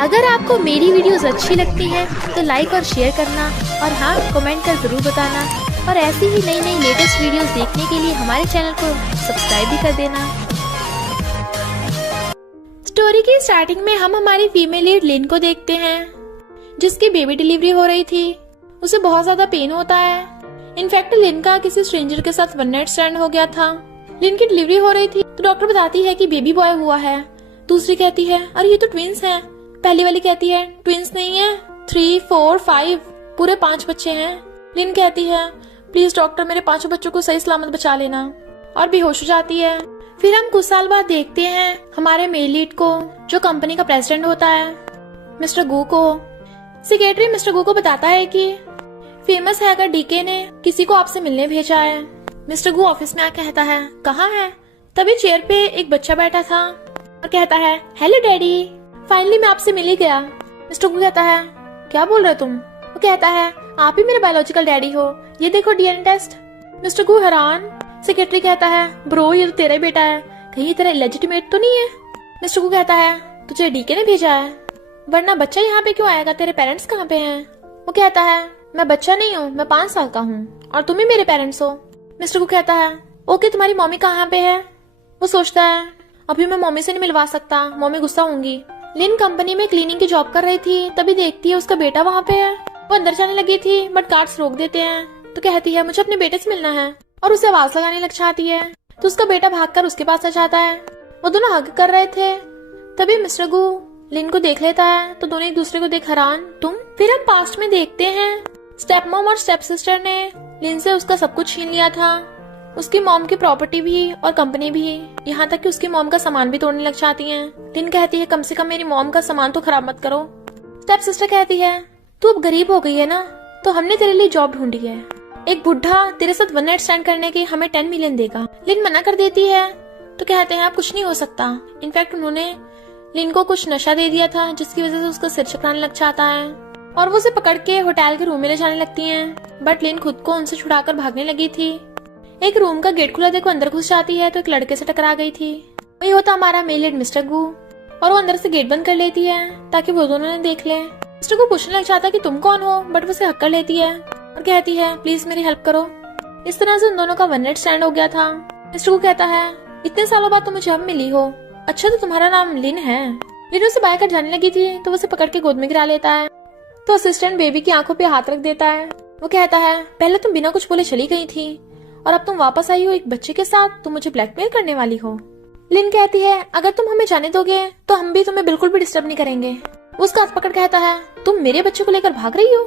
अगर आपको मेरी वीडियोस अच्छी लगती हैं तो लाइक और शेयर करना और हाँ कमेंट कर जरूर बताना और ऐसी ही नई नई लेटेस्ट वीडियोस देखने के लिए हमारे चैनल को सब्सक्राइब भी कर देना। स्टोरी की स्टार्टिंग में हम हमारी फीमेल लीड लिन को देखते हैं जिसकी बेबी डिलीवरी हो रही थी। उसे बहुत ज्यादा पेन होता है। इनफैक्ट लिन का किसी स्ट्रेंजर के साथ वन नाइट स्टैंड हो गया था। लिन की डिलीवरी हो रही थी तो डॉक्टर बताती है कि बेबी बॉय हुआ है। दूसरी कहती है अरे ये तो ट्विंस हैं। पहली वाली कहती है ट्विंस नहीं है, 3, 4, 5 पूरे 5 बच्चे हैं। लिन कहती है प्लीज डॉक्टर मेरे 5 बच्चों को सही सलामत बचा लेना और बेहोश हो जाती है। फिर हम कुछ साल बाद देखते हैं हमारे मेल लीड को जो कंपनी का प्रेसिडेंट होता है मिस्टर गू को। सेक्रेटरी मिस्टर गू को बताता है कि फेमस हैकर डीके ने किसी को आपसे मिलने भेजा है। मिस्टर गू ऑफिस में आकर कहता है कहाँ है। तभी चेयर पे एक बच्चा बैठा था और कहता है हेलो डैडी, फाइनली मैं आपसे मिल ही गया। मिस्टर गू कहता है क्या बोल रहे तुम। वो कहता है आप ही मेरे बायोलॉजिकल डैडी हो, ये देखो डीएनए टेस्ट। मिस्टर गू हैरान। सेक्रेटरी कहता है ब्रो ये तो तेरा ही बेटा है, कहीं तेरा इलेजिटिमेट तो नहीं है। मिस्टर गू कहता है तुझे डीके ने भेजा है, वरना बच्चा यहाँ पे क्यों आएगा, तेरे पेरेंट्स कहाँ पे हैं। वो कहता है मैं बच्चा नहीं हूँ, मैं 5 साल का हूँ और तुम ही मेरे पेरेंट्स हो। मिस्टर गू कहता है ओके तुम्हारी मम्मी कहाँ पे है। वो सोचता है अभी मैं मम्मी से नहीं मिलवा सकता, मम्मी गुस्सा होंगी। लिन कंपनी में क्लीनिंग की जॉब कर रही थी, तभी देखती है उसका बेटा वहाँ पे है। वो अंदर जाने लगी थी बट गार्ड्स रोक देते हैं तो कहती है मुझे अपने बेटे से मिलना है और उसे आवाज लगाने लग जाती है तो उसका बेटा भागकर उसके पास आ जाता है। वो दोनों हग कर रहे थे तभी मिस्टर गू लिन को देख लेता है तो दोनों एक दूसरे को देख हैरान तुम। फिर हम पास्ट में देखते हैं स्टेप मॉम और स्टेप सिस्टर ने लिन से उसका सब कुछ छीन लिया था, उसकी मॉम की प्रॉपर्टी भी और कंपनी भी, यहाँ तक कि उसकी मॉम का सामान भी तोड़ने लग जाती हैं। लिन कहती है कम से कम मेरी मॉम का सामान तो खराब मत करो। स्टेप सिस्टर कहती है तू अब गरीब हो गई है ना तो हमने तेरे लिए जॉब ढूंढी है, एक बुढ़ा तेरे साथ वन नाइट स्टैंड करने के हमें 10 मिलियन देगा। लिन मना कर देती है तो कहते हैं आप कुछ नहीं हो सकता। इनफैक्ट उन्होंने लिन को कुछ नशा दे दिया था जिसकी वजह से उसका सिर चकराने लग जाता है और वो उसे पकड़ के होटल के रूम में ले जाने लगती हैं। बट लिन खुद को उनसे छुड़ाकर भागने लगी थी। एक रूम का गेट खुला देखो अंदर घुस जाती है तो एक लड़के से टकरा गई थी। वही होता हमारा मेल लीड मिस्टर गू और वो अंदर से गेट बंद कर लेती है ताकि वो दोनों ने देख ले। मिस्टर गू पूछने लग जाता है कि तुम कौन हो, बट वो उसे हक कर लेती है और कहती है प्लीज मेरी हेल्प करो। इस तरह से उन दोनों का वन नाइट स्टैंड हो गया था। मिस्टर गू कहता है इतने सालों बाद तुम मुझे अब मिली हो, अच्छा तो तुम्हारा नाम लिन है। लिन उसे बाय कर जाने लगी थी तो उसे पकड़ के गोद में गिरा लेता है तो असिस्टेंट बेबी की आंखों पे हाथ रख देता है। वो कहता है पहले तुम बिना कुछ बोले चली गई थी और अब तुम वापस आई हो एक बच्चे के साथ, तुम मुझे ब्लैकमेल करने वाली हो। लिन कहती है अगर तुम हमें जाने दोगे तो हम भी तुम्हें बिल्कुल भी डिस्टर्ब नहीं करेंगे। उसका हाथ पकड़ कहता है तुम मेरे बच्चे को लेकर भाग रही हो।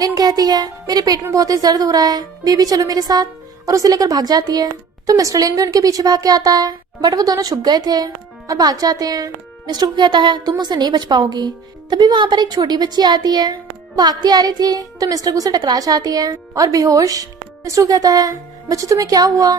लिन कहती है मेरे पेट में बहुत ही दर्द हो रहा है, बेबी चलो मेरे साथ, और उसे लेकर भाग जाती है। तो मिस्टर लिन भी उनके पीछे भाग के आता है बट वो दोनों छुप गए थे और भाग जाते हैं। मिस्टर को कहता है तुम मुझसे नहीं बच पाओगी। तभी वहाँ पर एक छोटी बच्ची आती है, भागती आ रही थी तो मिस्टर को उसे टकरा जाती है और बेहोश। मिस्टर को कहता है बच्चे तुम्हें क्या हुआ,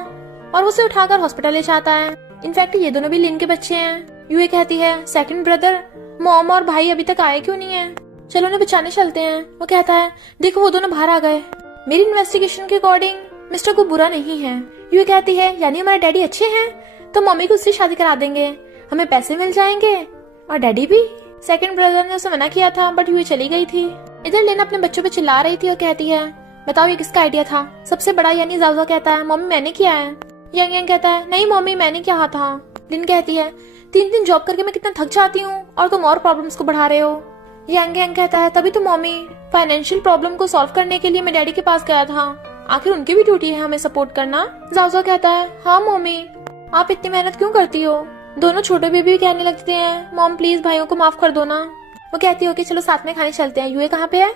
और उसे उठाकर हॉस्पिटल ले जाता है। इनफैक्ट ये दोनों भी लिन के बच्चे हैं। यूए कहती है सेकंड ब्रदर मॉम और भाई अभी तक आए क्यों नहीं है, चलो उन्हें बचाने चलते हैं। वो कहता है देखो वो दोनों बाहर आ गए। मेरी इन्वेस्टिगेशन के अकॉर्डिंग मिस्टर को बुरा नहीं है। यूए कहती है यानी हमारे डैडी अच्छे हैं तो मम्मी को उससे शादी करा देंगे, हमें पैसे मिल जाएंगे और डैडी भी। सेकंड ब्रदर ने उसे मना किया था बट यूए चली गई थी। इधर लिन अपने बच्चों पे चिल्ला रही थी और कहती है बताओ ये किसका आइडिया था। सबसे बड़ा यानी जाओजा कहता है मम्मी मैंने किया है। यंग यंग कहता है नहीं मम्मी मैंने किया था। लिन कहती है 3 दिन जॉब करके मैं कितना थक जाती हूँ और तुम और प्रॉब्लम्स को बढ़ा रहे हो। यंग यंग कहता है तभी तो मम्मी फाइनेंशियल प्रॉब्लम को सॉल्व करने के लिए मैं डैडी के पास गया था, आखिर उनकी भी ड्यूटी है हमें सपोर्ट करना। जाओजा कहता है हाँ मम्मी आप इतनी मेहनत क्यों करती हो। दोनों छोटे बेबी भी कहने लगते हैं मॉम प्लीज भाइयों को माफ कर दो ना। वो कहती हो कि चलो साथ में खाने चलते हैं। यूए कहाँ पे है,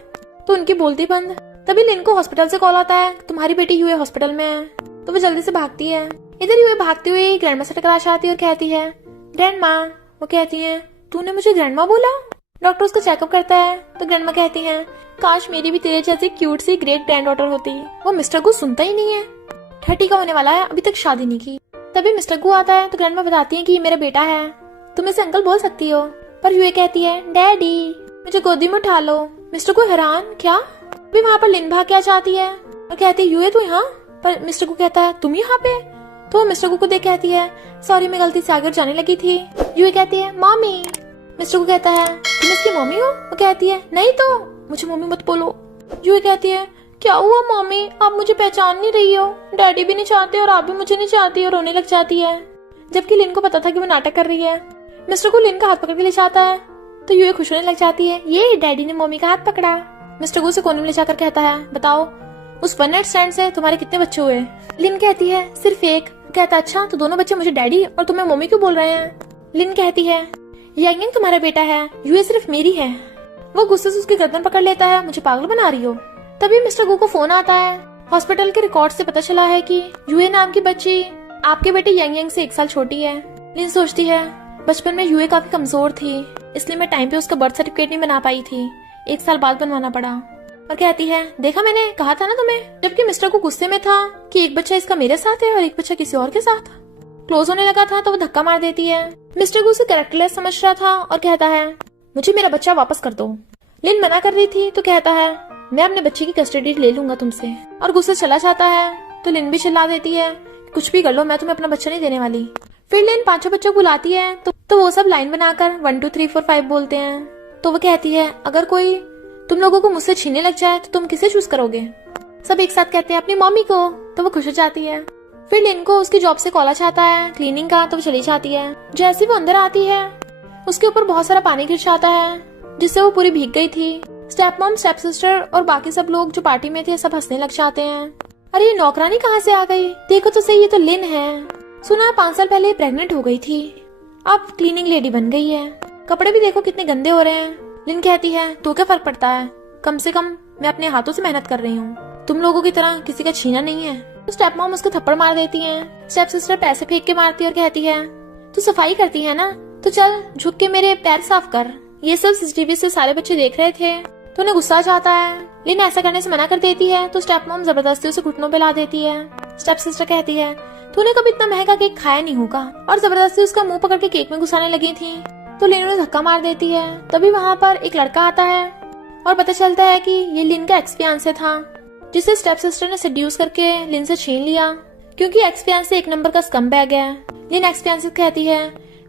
तो उनकी बोलती बंद। तभी लिन को हॉस्पिटल से कॉल आता है तुम्हारी बेटी यूए हॉस्पिटल में है, तो वो जल्दी से भागती है। इधर यूए भागती हुई ग्रैंडमा से टकरा जाती है और कहती है ग्रैंडमा। वो कहती है तूने मुझे ग्रैंडमा बोला। डॉक्टर उसका चेकअप करता है तो ग्रैंडमा कहती है काश मेरी भी तेरे जैसी क्यूट सी ग्रेट ग्रैंड डॉटर होती। वो मिस्टर गू सुनता ही नहीं है, 30 का होने वाला है, अभी तक शादी नहीं की। तभी मिस्टर गू आता है तो ग्रैंडमा बताती है कि ये मेरा बेटा है, तुम इसे अंकल बोल सकती हो। पर यूए कहती है डैडी मुझे गोदी में उठा लो। मिस्टर गू हैरान क्या। अभी वहाँ पर लिन भाग के आ जाती है और कहती है यूए तू यहाँ। पर मिस्टर गू कहता है तुम यहाँ पे। तो मिस्टर गू को देख कहती है सॉरी मैं गलती से आगे जाने लगी थी। यूए कहती है मॉमी। मिस्टर को कहता है तुम इसकी मम्मी हो? वो कहती है नहीं तो, मुझे मम्मी मत बोलो। यूए कहती है क्या हुआ मम्मी, आप मुझे पहचान नहीं रही हो, डैडी भी नहीं चाहते और आप भी मुझे नहीं चाहती, और रोने लग जाती है। जबकि लिन को पता था कि वो नाटक कर रही है। मिस्टर को लिन का हाथ पकड़ के ले जाता है तो यूए खुश होने लग जाती है, ये डैडी ने मम्मी का हाथ पकड़ा। मिस्टर को उसे कोने में ले जाकर कहता है बताओ उस वन नाइट स्टैंड से तुम्हारे कितने बच्चे हुए? लिन कहती है सिर्फ एक। कहता अच्छा तो दोनों बच्चे मुझे डैडी और तुम्हें मम्मी क्यों बोल रहे हैं? लिन कहती है यांग यांग तुम्हारा बेटा है, यूए सिर्फ मेरी है। वो गुस्से से उसकी गर्दन पकड़ लेता है, मुझे पागल बना रही हो। तभी मिस्टर गू को फोन आता है। हॉस्पिटल के रिकॉर्ड से पता चला है कि यूए नाम की बच्ची आपके बेटे यांग यांग से 1 साल छोटी है। लिन सोचती है बचपन में यूए काफी कमजोर थी, इसलिए मैं टाइम पे उसका बर्थ सर्टिफिकेट नहीं बना पाई थी, 1 साल बाद बनवाना पड़ा। और कहती है देखा मैंने कहा था ना तुम्हें। जबकि मिस्टर को गुस्से में था कि एक बच्चा इसका मेरे साथ है और एक बच्चा किसी और के साथ। क्लोज होने लगा था तो वो धक्का मार देती है। मिस्टर को उसे कैरेक्टरलेस समझ रहा था और कहता है मुझे मेरा बच्चा वापस कर दो। लिन मना कर रही थी तो कहता है मैं अपने बच्चे की कस्टडी ले लूंगा तुमसे, और गुस्से चला जाता है तो लिन भी चिल्ला देती है कुछ भी कर लो मैं तुम्हें अपना बच्चा नहीं देने वाली। फिर लिन 5 बच्चों बुलाती है तो वो सब लाइन बनाकर 1 2 3 4 5 बोलते हैं। तो वो कहती है अगर कोई तुम लोगों को मुझसे छीनने लग जाए तो तुम किसे चूज करोगे? सब एक साथ कहते हैं अपनी मम्मी को। तो वो खुश हो जाती है। फिर लिन को उसकी जॉब से कॉल आ जाता है क्लीनिंग का, तो वो चली जाती है। जैसे वो अंदर आती है उसके ऊपर बहुत सारा पानी गिर जाता है जिससे वो पूरी भीग गई थी। स्टेप मॉम, स्टेप सिस्टर और बाकी सब लोग जो पार्टी में थे सब हंसने लग जाते हैं। अरे ये नौकरानी कहाँ से आ गई? देखो तो सही, ये तो लिन है। सुना 5 साल पहले प्रेग्नेंट हो गई थी, अब क्लीनिंग लेडी बन गई है। कपड़े भी देखो कितने गंदे हो रहे हैं। लिन कहती है तो क्या फर्क पड़ता है, कम से कम मैं अपने हाथों से मेहनत कर रही हूँ, तुम लोगों की तरह किसी का छीना नहीं है। तो स्टेप मॉम उसको थप्पड़ मार देती है। स्टेप सिस्टर पैसे फेंक के मारती है और कहती है तू सफाई करती है ना, तो चल झुक के मेरे पैर साफ कर। ये सब सीसीटीवी से सारे बच्चे देख रहे थे तो उन्हें गुस्सा आ जाता है। लिन ऐसा करने से मना कर देती है तो स्टेप मॉम जबरदस्ती उसे घुटनों पे ला देती है। स्टेप सिस्टर कहती है तूने कभी इतना महंगा केक खाया नहीं होगा, और जबरदस्ती उसका मुंह पकड़ के केक में घुसाने लगी थी। तो लिन उन्हें धक्का मार देती है। तभी वहाँ पर एक लड़का आता है और पता चलता है कि ये लिन का एक्स फियांसे था जिसे स्टेप सिस्टर ने सेड्यूस करके लिन से छीन लिया, क्योंकि एक्स फियांसे 1 नंबर का स्कम बैग है। लिन एक्स फियांसे कहती है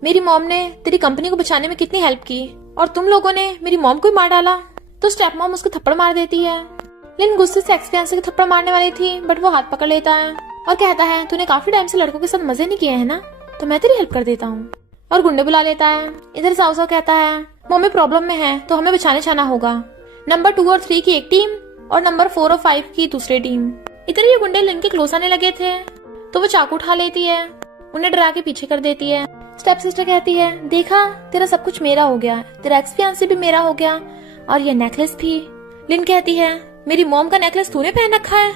मेरी मॉम ने तेरी कंपनी को बचाने में कितनी हेल्प की और तुम लोगों ने मेरी मॉम को ही मार डाला। तो स्टेप मॉम उसको थप्पड़ मार देती है। लिन गुस्से से एक्स फियांसे को थप्पड़ मारने वाली थी बट वो हाथ पकड़ लेता है और कहता है तूने काफी टाइम से लड़कों के साथ मजे नहीं किए हैं ना, तो मैं तेरी हेल्प कर देता हूँ, और गुंडे बुला लेता है। इधर साउसा कहता है मम्मी प्रॉब्लम में है तो हमें बचाने जाना होगा, नंबर 2 और 3 की एक टीम और नंबर 4 और 5 की दूसरी टीम। इधर ये गुंडे लिन के क्लोज आने लगे थे तो वो चाकू उठा लेती है, उन्हें डरा के पीछे कर देती है। स्टेप सिस्टर कहती है देखा तेरा सब कुछ मेरा हो गया, तेरा एक्स फियांसे भी मेरा हो गया और ये नेकलेस भी। लिन कहती है मेरी मॉम का नेकलेस तूने पहन रखा है,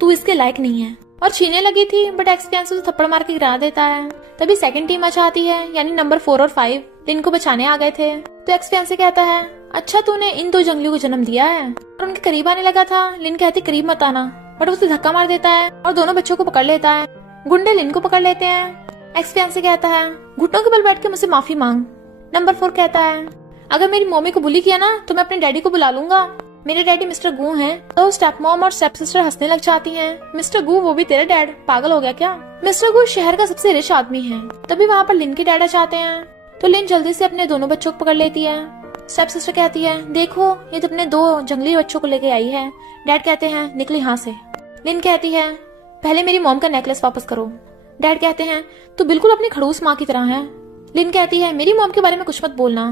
तू इसके लायक नहीं है, और छीनने लगी थी बट एक्स फियांसे उसे थप्पड़ मार के गिरा देता है। तभी सेकंड टीम आ जाती है, यानी नंबर 4 और 5 लिन को बचाने आ गए थे। तो एक्स फियांसे कहता है अच्छा तूने इन 2 जंगलियों को जन्म दिया है, और उनके करीब आने लगा था। लिन कहती करीब मत आना, बट उसे धक्का मार देता है और दोनों बच्चों को पकड़ लेता है। गुंडे लिन को पकड़ लेते हैं। एक्स फियांसे कहता है घुटनों के बल बैठ के मुझसे माफी मांग। नंबर 4 कहता है अगर मेरी मम्मी को बुली किया ना तो मैं अपने डैडी को बुला लूंगा, मेरे डैडी मिस्टर गू हैं। तो स्टेप मॉम और स्टेप सिस्टर हंसने लग जाती हैं। मिस्टर गू, वो भी तेरा डैड, पागल हो गया क्या? मिस्टर गू शहर का सबसे रिच आदमी है। तभी वहाँ पर लिन के डैड आ जाते हैं तो लिन जल्दी से अपने दोनों बच्चों को पकड़ लेती है। स्टेप सिस्टर कहती है देखो ये तो अपने 2 जंगली बच्चों को लेके आई है। डैड कहते हैं निकल यहाँ से। लिन कहती है पहले मेरी मॉम का नेकलेस वापस करो। डैड कहते हैं तू बिल्कुल अपनी खड़ूस माँ की तरह है। लिन कहती है मेरी मॉम के बारे में कुछ मत बोलना,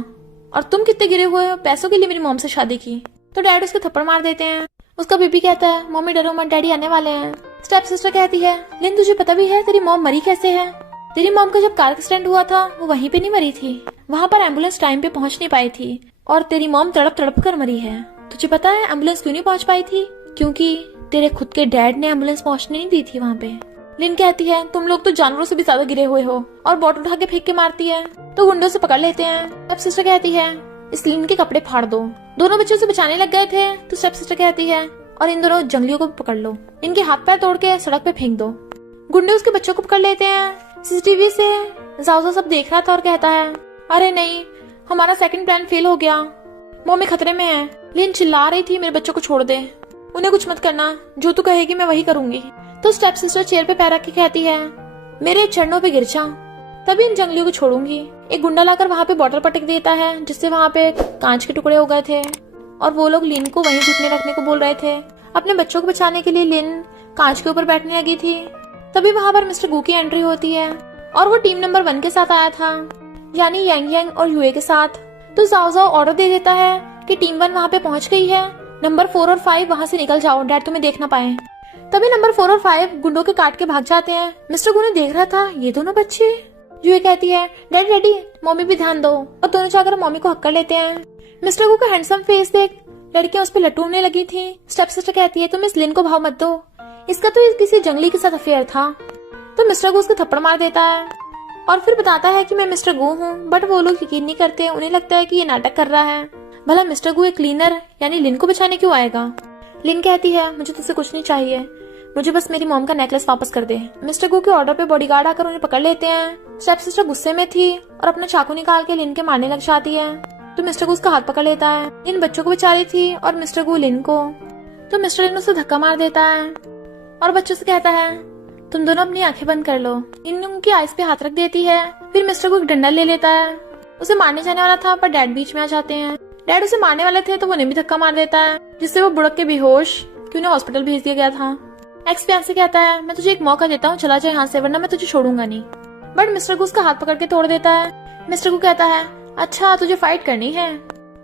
और तुम कितने गिरे हुए हो, पैसों के लिए मेरी मॉम से शादी की। तो डैड उसके थप्पड़ मार देते हैं। उसका बेबी कहता है मम्मी डरो मत, डैडी आने वाले हैं। स्टेप सिस्टर कहती है लिन तुझे पता भी है तेरी मॉम मरी कैसे है? तेरी मॉम का जब कार एक्सीडेंट हुआ था वो वहीं पे नहीं मरी थी, वहाँ पर एम्बुलेंस टाइम पे पहुँच नहीं पाई थी, और तेरी मॉम तड़प तड़प कर मरी है। तुझे पता है एम्बुलेंस क्यों नहीं पहुँच पाई थी? क्योंकि तेरे खुद के डैड ने एम्बुलेंस पहुँचने नहीं दी थी वहाँ पे। लिन कहती है तुम लोग तो जानवरों से भी ज्यादा गिरे हुए हो, और बॉटल उठा के फेंक के मारती है। तो गुंडों से पकड़ लेते हैं। स्टेप सिस्टर कहती है इस लिन के कपड़े फाड़ दो। दोनों बच्चों से बचाने लग गए थे तो स्टेप सिस्टर कहती है और इन दोनों जंगलियों को पकड़ लो, इनके हाथ पैर तोड़ के सड़क पे फेंक दो। गुंडे उसके बच्चों को पकड़ लेते हैं। सीसीटीवी से जाओजा सब देख रहा था और कहता है अरे नहीं, हमारा सेकंड प्लान फेल हो गया, मम्मी खतरे में है। लिन चिल्ला रही थी मेरे बच्चों को छोड़ दे, उन्हें कुछ मत करना, जो तू कहेगी मैं वही करूंगी। तो स्टेप सिस्टर चेयर पे पैर रख के कहती है मेरे चरणों पे गिर जा, तभी इन जंगलियों को छोड़ूंगी। एक गुंडा लाकर वहाँ पे बॉटल पटक देता है जिससे वहाँ पे कांच के टुकड़े हो गए थे और वो लोग लिन को वहीं घुटने रखने को बोल रहे थे। अपने बच्चों को बचाने के लिए लिन कांच के ऊपर बैठने लगी थी। तभी वहाँ पर मिस्टर गू की एंट्री होती है और वो टीम नंबर 1 के साथ आया था, यानी यांग यांग और यूए के साथ। तो जाओ जाओ ऑर्डर दे देता है कि टीम 1 वहाँ पे पहुंच गई है, नंबर 4 और 5 वहाँ से निकल जाओ, डैड तुम्हें देख ना पाए। तभी नंबर 4 और 5 गुंडों के काट के भाग जाते हैं। मिस्टर गू ने देख रहा था ये दोनों बच्चे। यूए कहती है डैडी डैडी मम्मी भी ध्यान दो, और दोनों जाकर मम्मी को हक कर लेते हैं। मिस्टर गू का हैंडसम फेस देख लड़कियां उस पर लट्टू होने लगी थी। स्टेप सिस्टर कहती है तुम इस लिन को भाव मत दो, इसका तो किसी जंगली के साथ अफेयर था। तो मिस्टर गू उसको थप्पड़ मार देता है और फिर बताता है कि मैं मिस्टर गू हूँ, बट वो लोग यकीन नहीं करते। उन्हें लगता है कि ये नाटक कर रहा है। भला मिस्टर गू एक क्लीनर यानी लिन को बचाने क्यों आएगा। लिन कहती है मुझे तुझसे कुछ नहीं चाहिए, मुझे बस मेरी मॉम का नेकलेस वापस कर दे। मिस्टर गू के ऑर्डर पे बॉडीगार्ड आकर उन्हें पकड़ लेते हैं। स्टेप सिस्टर गुस्से में थी और अपना चाकू निकाल के लिन के मारने लग जाती है। तो मिस्टर गू उसका हाथ पकड़ लेता है। इन बच्चों को बचा रही थी और मिस्टर गू लिन को। तो मिस्टर लिन उसे धक्का मार देता है और बच्चों से कहता है तुम दोनों अपनी आंखें बंद कर लो। इन उनकी आइस पे हाथ रख देती है। फिर मिस्टर गू एक डंडा ले लेता है। उसे मारने जाने वाला था पर डैड बीच में आ जाते हैं। डैड उसे मारने वाले थे तो वो उन्हें भी धक्का मार देता है जिससे वो बुड़क के बेहोश कि उन्हें हॉस्पिटल भेज दिया गया था। एक्स प्यार से कहता है मैं तुझे एक मौका देता हूँ, चला जाए यहाँ से वरना मैं तुझे छोड़ूंगा नहीं। बट मिस्टर गू उसका हाथ पकड़ के तोड़ देता है। मिस्टर गू कहता है अच्छा तुझे फाइट करनी है,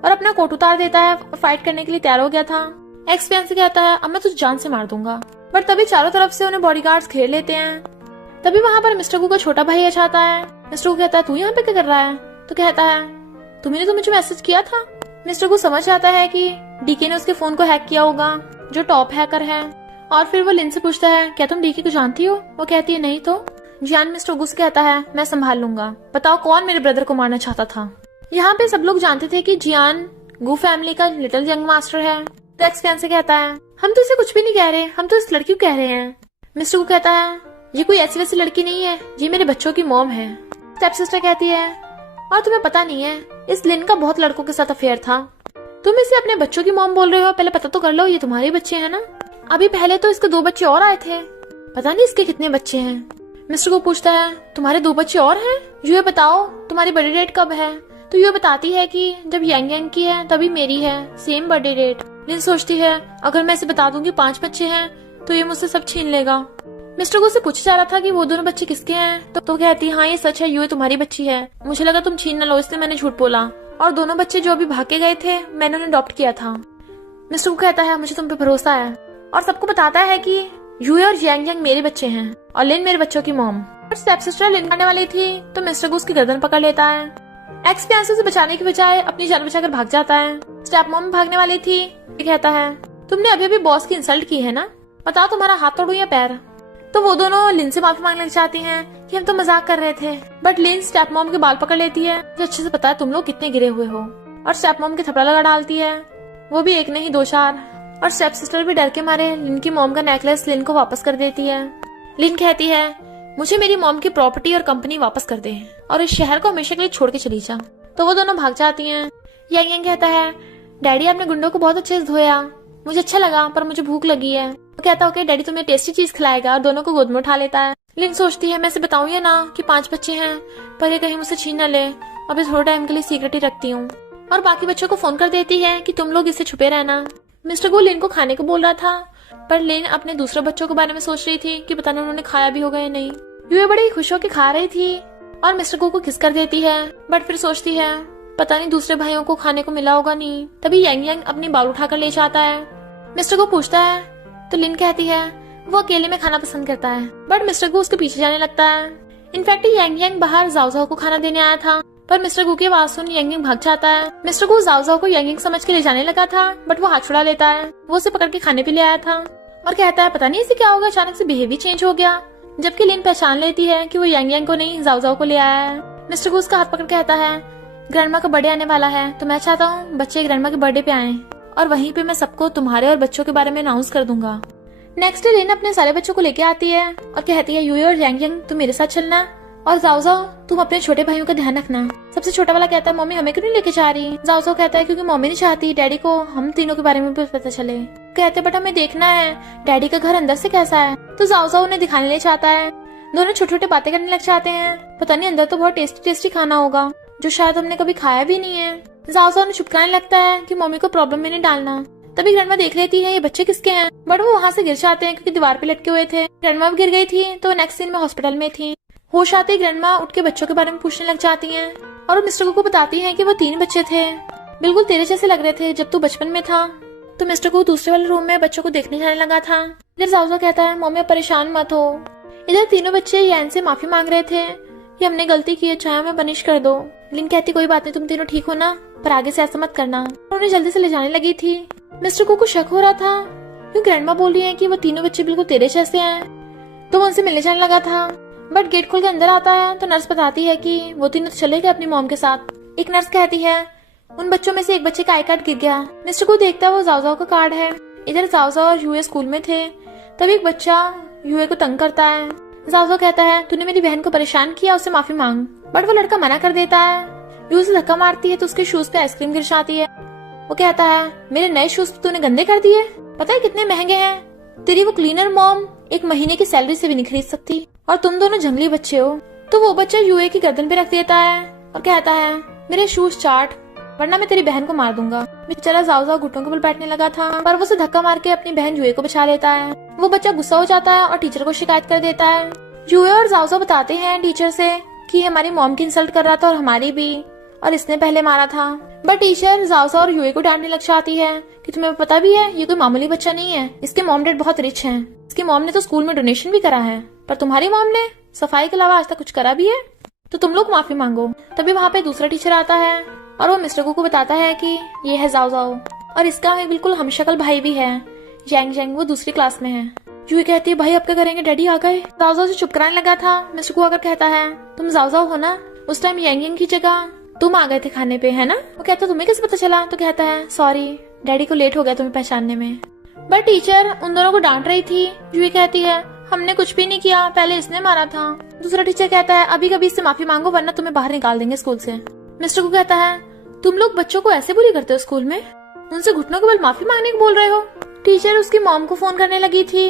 और अपना कोट उतार देता है और फाइट करने के लिए तैयार हो गया था। एक्स प्यार से कहता है अब मैं तुझे जान से मार दूंगा। बट तभी चारों तरफ से उन्हें बॉडीगार्ड्स घेर लेते हैं। तभी वहाँ पर मिस्टर गू का छोटा भाई आ जाता है। मिस्टर गू कहता है तू यहाँ पे क्या कर रहा है। तो कहता है तुमने तो मुझे मैसेज किया था। मिस्टर गू समझ जाता है कि डीके ने उसके फोन को हैक किया होगा, जो टॉप हैकर है। और फिर वो लिन से पूछता है क्या तुम डीके को जानती हो। वो कहती है नहीं। तो जियान मिस्टर गू से कहता है मैं संभाल लूंगा, बताओ कौन मेरे ब्रदर को मारना चाहता था। यहाँ पे सब लोग जानते थे कि जियान गू फैमिली का लिटिल यंग मास्टर है। तो एक्स फैन से कहता है हम तो इसे कुछ भी नहीं कह रहे, हम तो इस लड़की को कह रहे हैं। मिस्टर गू कहता है ये कोई ऐसी वैसी लड़की नहीं है, ये मेरे बच्चों की मॉम है। स्टेप सिस्टर कहती है और तुम्हें पता नहीं है इस लिन का बहुत लड़कों के साथ अफेयर था। तुम इसे अपने बच्चों की मॉम बोल रहे हो, पहले पता तो कर लो ये तुम्हारे बच्चे हैं ना। अभी पहले तो इसके 2 बच्चे और आए थे, पता नहीं इसके कितने बच्चे हैं। मिस्टर को पूछता है तुम्हारे 2 बच्चे और हैं। ये बताओ तुम्हारी बर्थडे डेट कब है। तो ये बताती है कि जब यांग यांग की है तभी मेरी है, सेम बर्थडे डेट। लिन सोचती है अगर मैं इसे बता दूंगी 5 बच्चे हैं तो ये मुझसे सब छीन लेगा। मिस्टर को से पूछा जा रहा था कि वो दोनों बच्चे किसके हैं। तो कहती हाँ ये सच है, ये तुम्हारी बच्ची है, मुझे लगा तुम छीन न लो इसलिए मैंने झूठ बोला। और दोनों बच्चे जो अभी भाग के गए थे मैंने उन्हें अडॉप्ट किया था। मिस्टर को कहता है मुझे तुम पे भरोसा है, और सबको बताता है कि यूए और यांग यांग मेरे बच्चे हैं और लिन मेरे बच्चों की मॉम। स्टेप सिस्टर लिन आने वाली थी तो मिस्टर को उसकी गर्दन पकड़ लेता है। एक्स प्यासे से बचाने की बजाय अपनी जान बचाकर भाग जाता है। स्टेप मॉम भागने वाली थी, कहता है तुमने अभी अभी बॉस की इंसल्ट की है ना, बताओ तुम्हारा हाथ तोड़ू या पैर। तो वो दोनों लिन से माफी मांगने लग जाती हैं कि हम तो मजाक कर रहे थे। बट लिन स्टेप मॉम के बाल पकड़ लेती है, मुझे अच्छे से पता है तुम लोग कितने गिरे हुए हो, और स्टेप मॉम के थप्पड़ लगा डालती है, वो भी 1 नहीं 2 4। और स्टेप सिस्टर भी डर के मारे लिन की मॉम का नेकलेस लिन को वापस कर देती है। लिन कहती है मुझे मेरी मॉम की प्रॉपर्टी और कंपनी वापस कर दे और इस शहर को हमेशा के लिए छोड़ के चली जा। तो वो दोनों भाग जाती हैं। यांग यांग कहता है डैडी आपने गुंडों को बहुत अच्छे से धोया, मुझे अच्छा लगा पर मुझे भूख लगी है। वो कहता है ओके डैडी तुम्हें टेस्टी चीज खिलाएगा, और दोनों को गोद में उठा लेता है। लिन सोचती है मैं इसे बताऊं या ना कि 5 बच्चे हैं, पर ये कहीं मुझसे छीन न ले, अभी थोड़े टाइम के लिए सीक्रेट ही रखती हूँ। और बाकी बच्चों को फोन कर देती है कि तुम लोग इससे छुपे रहना। मिस्टर गू लिन को खाने को बोल रहा था, पर लिन अपने दूसरे बच्चों के बारे में सोच रही थी कि पता नहीं उन्होंने खाया भी होगा या नहीं। यूए बड़ी खुश होकर खा रही थी और मिस्टर गू को किस कर देती है, बट फिर सोचती है पता नहीं दूसरे भाइयों को खाने को मिला होगा नहीं। तभी यांग यांग अपनी बाल उठाकर ले जाता है। मिस्टर गू पूछता है तो लिन कहती है वो अकेले में खाना पसंद करता है, बट मिस्टर गू उसके पीछे जाने लगता है। इनफैक्ट यांग यांग बाहर जाओ जाओ को खाना देने आया था, पर मिस्टर गू की आवाज सुन यांग यांग भाग जाता है। मिस्टर गू जाओ जाओ को यांग यांग समझ के ले जाने लगा था, बट वो हाथ छुड़ा लेता है। वो उसे पकड़ के खाने पे ले आया था और कहता है पता नहीं इसे क्या होगा, अचानक से बिहेवियर चेंज हो गया। जबकि लिन पहचान लेती है कि वो यांग यांग को नहीं जाओ जाओ को ले आया है। मिस्टर गू उसका हाथ पकड़ कहता है ग्रैंडमा का बर्थडे आने वाला है, तो मैं चाहता हूँ बच्चे ग्रैंडमा के बर्थडे पे आए, और वहीं पे मैं सबको तुम्हारे और बच्चों के बारे में अनाउंस कर दूंगा। नेक्स्ट डे लिन अपने सारे बच्चों को लेके आती है और कहती है यूए और यांग यांग तुम मेरे साथ चलना, और जाओ जाओ तुम अपने छोटे भाइयों का ध्यान रखना। सबसे छोटा वाला कहता है मम्मी हमें क्यों नहीं लेके जा रही। जाओ जाओ कहता है क्योंकि मम्मी नहीं चाहती डैडी को हम तीनों के बारे में भी पता चले। कहते बट हमें देखना है डैडी का घर अंदर से कैसा है। तो जाओ जाओ उन्हें दिखाने ले जाता है। दोनों छोटे छोटे बातें करने लग जाते हैं। पता नहीं अंदर तो बहुत टेस्टी टेस्टी खाना होगा जो शायद हमने कभी खाया भी नहीं है। जाओ जाओ ने चुपकाने लगता है कि मम्मी को प्रॉब्लम में नहीं डालना। तभी ग्रैंडमा देख लेती है ये बच्चे किसके हैं, बट वो वहाँ से गिर जाते हैं क्योंकि दीवार पे लटके हुए थे। ग्रैंडमा भी गिर गई थी तो नेक्स्ट सीन में हॉस्पिटल में थी। होश आते ही ग्रैंडमा उठ के बच्चों के बारे में पूछने लग जाती हैं और वो मिस्टर कू को बताती हैं कि वो 3 बच्चे थे, बिल्कुल तेरे जैसे लग रहे थे जब तू बचपन में था। तो मिस्टर कू दूसरे वाले रूम में बच्चों को देखने जाने लगा था। इधर जाओ कहता है मम्मी परेशान मत हो। इधर तीनों बच्चे यैन से माफी मांग रहे थे कि हमने गलती की है, चाहे हमें पनिश कर दो। लिन कहती कोई बात नहीं, तुम तीनों ठीक हो ना, पर आगे से ऐसा मत करना। उन्हें जल्दी से ले जाने लगी थी। मिस्टर कू को शक हो रहा था क्यों ग्रैंडमा बोल रही है कि वो तीनों बच्चे बिल्कुल तेरे जैसे हैं, तो वो उनसे मिलने जाने लगा था। बट गेट खोल के अंदर आता है तो नर्स बताती है कि वो तीनों तो चले गए अपनी मॉम के साथ। एक नर्स कहती है उन बच्चों में से एक बच्चे का आई कार्ड गिर गया। मिस्टर को देखता है वो जाओ का कार्ड है। इधर जाओ और यूए स्कूल में थे, तभी एक बच्चा यूए को तंग करता है। जाओ कहता है तूने मेरी बहन को परेशान किया, उससे माफी मांग। बट वो लड़का मना कर देता है। यूए से धक्का मारती है तो उसके शूज पे आइसक्रीम गिर जाती है। वो कहता है मेरे नए शूज तूने गंदे कर दिए, पता है कितने महंगे हैं, तेरी वो क्लीनर मॉम 1 महीने की सैलरी से भी नहीं खरीद सकती, और तुम दोनों जंगली बच्चे हो। तो वो बच्चा यूए की गर्दन पे रख देता है और कहता है मेरे शूज चाट, वरना मैं तेरी बहन को मार दूंगा। बेचारा जाओ घुटनों के बल बैठने लगा था, पर वो उसे धक्का मार के अपनी बहन यूए को बचा लेता है। वो बच्चा गुस्सा हो जाता है और टीचर को शिकायत कर देता है। यूए और जाओ बताते हैं टीचर से कि हमारी मॉम की इंसल्ट कर रहा था और हमारी भी, और इसने पहले मारा था। बट टीचर जाओ और यूए को डांटने लग जाती है कि तुम्हें पता भी है ये कोई मामूली बच्चा नहीं है, इसके मॉम डैड बहुत रिच हैं, इसकी मॉम ने तो स्कूल में डोनेशन भी करा है, पर तुम्हारी मॉम ने सफाई के अलावा आज तक कुछ करा भी है, तो तुम लोग माफी मांगो। तभी वहाँ पे दूसरा टीचर आता है और वो मिस्टर कू को बताता है कि ये है जाओ और इसका एक बिल्कुल हमशक्ल भाई भी है जैंग, वो दूसरी क्लास में है। यूए कहती है भाई अब क्या करेंगे, डैडी आ गए। जाओ से चुप कराने लगा था। मिस्टर कू आकर कहता है तुम जाओ हो ना, उस टाइम यांग की जगह तुम आ गए थे खाने पे, है ना। वो कहता है तुम्हें कैसे पता चला, तो कहता है सॉरी डैडी को लेट हो गया तुम्हें पहचानने में। बट टीचर उन दोनों को डांट रही थी। यूए कहती है हमने कुछ भी नहीं किया, पहले इसने मारा था। दूसरा टीचर कहता है अभी कभी इससे माफी मांगो वरना तुम्हें बाहर निकाल देंगे स्कूल से। मिस्टर को कहता है तुम लोग बच्चों को ऐसे बुली करते हो स्कूल में, उनसे घुटनों के बल माफी मांगने को बोल रहे हो। टीचर उसकी मॉम को फोन करने लगी थी,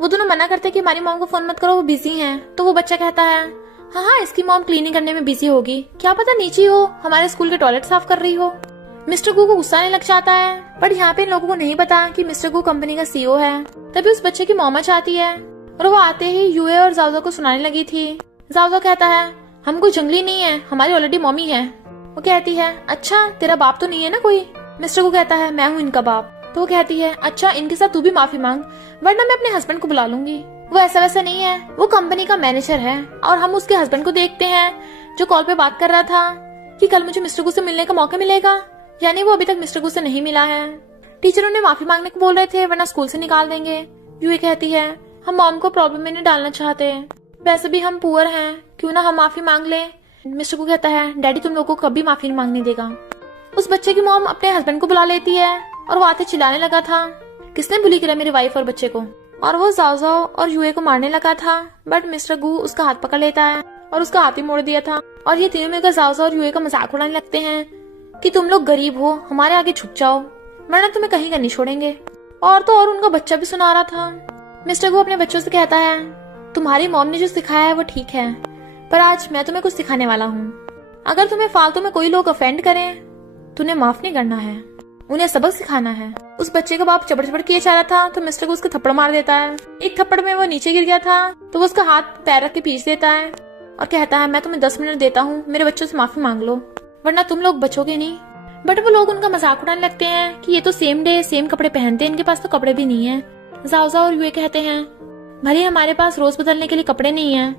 वो दोनों मना करते कि हमारी मॉम को फोन मत करो, वो बिजी हैं। तो वो बच्चा कहता है हाँ इसकी मॉम क्लीनिंग करने में बिजी होगी, क्या पता नीचे हो हमारे स्कूल के टॉयलेट साफ कर रही हो। मिस्टर कू को गुस्सा आने लग जाता है, बट यहाँ पे इन लोगों को नहीं पता कि मिस्टर कू कंपनी का सीईओ है। तभी उस बच्चे की मॉम आती है और वो आते ही यूए और जाओ को सुनाने लगी थी। जाओ कहता है हम कोई जंगली नहीं है, हमारी ऑलरेडी मम्मी है। वो कहती है अच्छा तेरा बाप तो नहीं है ना कोई। मिस्टर को कहता है मैं हूँ इनका बाप। तो वो कहती है अच्छा इनके साथ तू भी माफी मांग वरना मैं अपने हस्बैंड को बुला लूंगी। वो ऐसा वैसा नहीं है, वो कंपनी का मैनेजर है और हम उसके हस्बैंड को देखते हैं जो कॉल पे बात कर रहा था कि कल मुझे मिस्टर कू से मिलने का मौका मिलेगा, यानी वो अभी तक मिस्टर कू से नहीं मिला है। टीचर उन्हें माफी मांगने को बोल रहे थे वरना स्कूल से निकाल देंगे। यूए कहती है हम मॉम को प्रॉब्लम में नहीं डालना चाहते, वैसे भी हम पुअर हैं, क्यों ना हम माफी मांग ले। मिस्टर को कहता है डैडी तुम लोगों को कभी माफी नहीं मांगने देगा। उस बच्चे की मॉम अपने हस्बैंड को बुला लेती है और वो आते चिल्लाने लगा था किसने बुली किया मेरी वाइफ और बच्चे को, और वो जाओ और यूए को मारने लगा था। बट मिस्टर गू उसका हाथ पकड़ लेता है और उसका हाथ ही मोड़ दिया था और ये तीनों मिलकर जाओ और यूए का मजाक उड़ाने लगते हैं कि तुम लोग गरीब हो, हमारे आगे झुक जाओ वरना तुम्हें कहीं का नहीं छोड़ेंगे। और तो और उनका बच्चा भी सुना रहा था। मिस्टर गू अपने बच्चों से कहता है तुम्हारी मॉम ने जो सिखाया है वो ठीक है, पर आज मैं तुम्हें कुछ सिखाने वाला हूँ। अगर तुम्हें फालतू में कोई लोग ऑफेंड करें तो उन्हें माफ नहीं करना है, उन्हें सबक सिखाना है। उस बच्चे का बाप चबड़ चबड़ किए जा रहा था तो मिस्टर को उसको थप्पड़ मार देता है। एक थप्पड़ में वो नीचे गिर गया था तो वो उसका हाथ पैर रख के पीछ देता है और कहता है मैं तुम्हें 10 मिनट देता हूँ, मेरे बच्चों से माफी मांग लो वरना तुम लोग बचोगे नहीं। बट वो लोग उनका मजाक उड़ाने लगते हैं कि ये तो सेम डे सेम कपड़े पहनते हैं, इनके पास तो कपड़े भी नहीं है। जाओ और यूए कहते हैं भले हमारे पास रोज बदलने के लिए कपड़े नहीं है,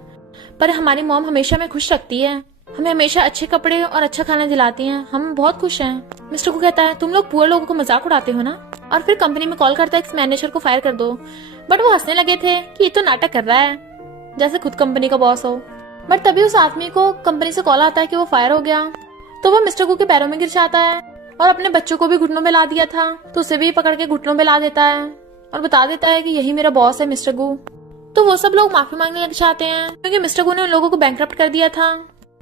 पर हमारी मॉम हमेशा हमें खुश रखती है, हमें हमेशा अच्छे कपड़े और अच्छा खाना दिलाती हैं, हम बहुत खुश हैं। मिस्टर को कहता है तुम लोग पुअर लोगों को मजाक उड़ाते हो ना, और फिर कंपनी में कॉल करता है इस मैनेजर को फायर कर दो। बट वो हंसने लगे थे कि ये तो नाटक कर रहा है जैसे खुद कंपनी का बॉस हो। बट तभी उस आदमी को कंपनी से कॉल आता है कि वो फायर हो गया, तो वो मिस्टर कू के पैरों में गिर जाता है और अपने बच्चों को भी घुटनों में ला दिया था तो उसे भी पकड़ के घुटनों में ला देता है और बता देता है कि यही मेरा बॉस है मिस्टर गू। तो वो सब लोग माफी मांगने लग जाते हैं क्योंकि मिस्टर गू ने उन लोगों को बैंकरप्ट कर दिया था।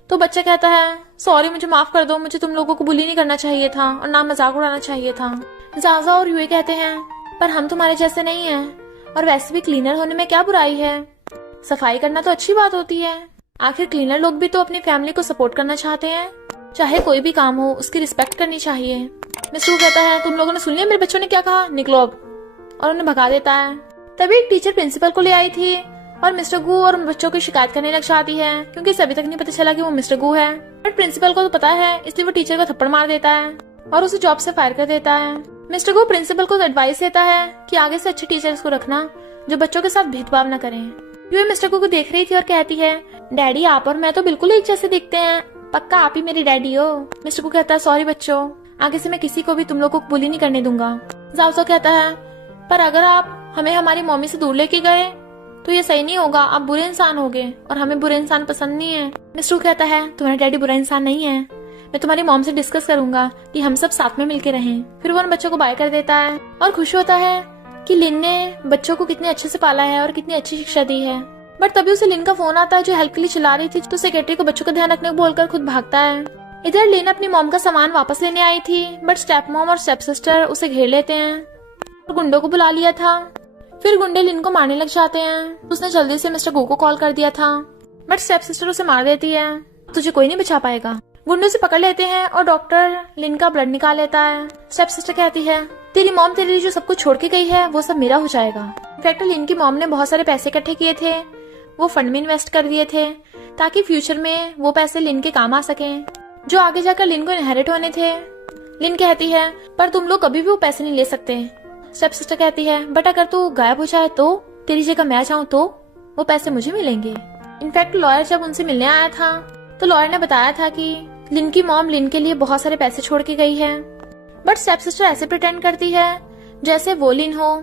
तो बच्चा कहता है सॉरी मुझे माफ कर दो, मुझे तुम लोगों को बुली नहीं करना चाहिए था और ना मजाक उड़ाना चाहिए था। जाजा और यूए कहते हैं पर हम तुम्हारे जैसे नहीं हैं और वैसे भी क्लीनर होने में क्या बुराई है, सफाई करना तो अच्छी बात होती है, आखिर क्लीनर लोग भी तो अपनी फैमिली को सपोर्ट करना चाहते हैं, चाहे कोई भी काम हो उसकी रिस्पेक्ट करनी चाहिए। मिस्टर गू कहता है तुम लोगों ने सुन लिया मेरे बच्चों ने क्या कहा, निकलो अब, और उन्हें भगा देता है। तभी एक टीचर प्रिंसिपल को ले आई थी और मिस्टर गू और उन बच्चों की शिकायत करने लग जाती है, क्योंकि इसे अभी तक नहीं पता चला कि वो मिस्टर गू है। बट प्रिंसिपल को तो पता है, इसलिए वो टीचर को थप्पड़ मार देता है और उसे जॉब से फायर कर देता है। मिस्टर गू प्रिंसिपल को एडवाइस देता है कि आगे से अच्छे टीचर्स को रखना जो बच्चों के साथ भेदभाव न करें। यूए मिस्टर गू को देख रही थी और कहती है डैडी आप और मैं तो बिल्कुल एक जैसे दिखते हैं, पक्का आप ही मेरी डैडी हो। मिस्टर गू कहता है सॉरी बच्चों, आगे से मैं किसी को भी तुम लोगों को बुली नहीं करने दूंगा। जाओ जाओ कहता है पर अगर आप हमें हमारी मम्मी से दूर लेके गए तो ये सही नहीं होगा, आप बुरे इंसान होगे और हमें बुरे इंसान पसंद नहीं है। मिस्टर गू कहता है तुम्हारा डैडी बुरा इंसान नहीं है, मैं तुम्हारी मॉम से डिस्कस करूंगा कि हम सब साथ में मिलके रहें। फिर वो उन बच्चों को बाय कर देता है और खुश होता है कि लिन ने बच्चों को कितने अच्छे से पाला है और कितनी अच्छी शिक्षा दी है। बट तभी उसे लिन का फोन आता है जो हेल्प के लिए चला रही थी, तो सेक्रेटरी को बच्चों का ध्यान रखने को बोलकर खुद भागता है। इधर लिन अपनी मॉम का सामान वापस लेने आई थी, बट स्टेप मॉम और स्टेप सिस्टर उसे घेर लेते हैं और गुंडों को बुला लिया था। फिर गुंडे लिन को मारने लग जाते हैं। उसने जल्दी से मिस्टर गू को कॉल कर दिया था, बट स्टेप सिस्टर उसे मार देती है, तुझे कोई नहीं बचा पाएगा। गुंडे उसे पकड़ लेते हैं और डॉक्टर लिन का ब्लड निकाल लेता है। स्टेप सिस्टर कहती है तेरी मॉम तेरे लिए जो सब कुछ छोड़ के गई है वो सब मेरा हो जाएगा। इनफैक्ट लिन की मॉम ने बहुत सारे पैसे इकट्ठे किए थे, वो फंड में इन्वेस्ट कर दिए थे ताकि फ्यूचर में वो पैसे लिन के काम आ सकें, जो आगे जाकर लिन को इनहेरिट होने थे। लिन कहती है पर तुम लोग कभी भी वो पैसे नहीं ले सकते। स्टेप सिस्टर कहती है बट अगर तू गायब हो जाए तो, तेरी जगह मैं जाऊं तो वो पैसे मुझे मिलेंगे। इनफैक्ट लॉयर जब उनसे मिलने आया था तो लॉयर ने बताया था कि लिन की मॉम लिन के लिए बहुत सारे पैसे छोड़ के गई है, बट स्टेप सिस्टर ऐसे प्रिटेंड करती है जैसे वो लिन हो।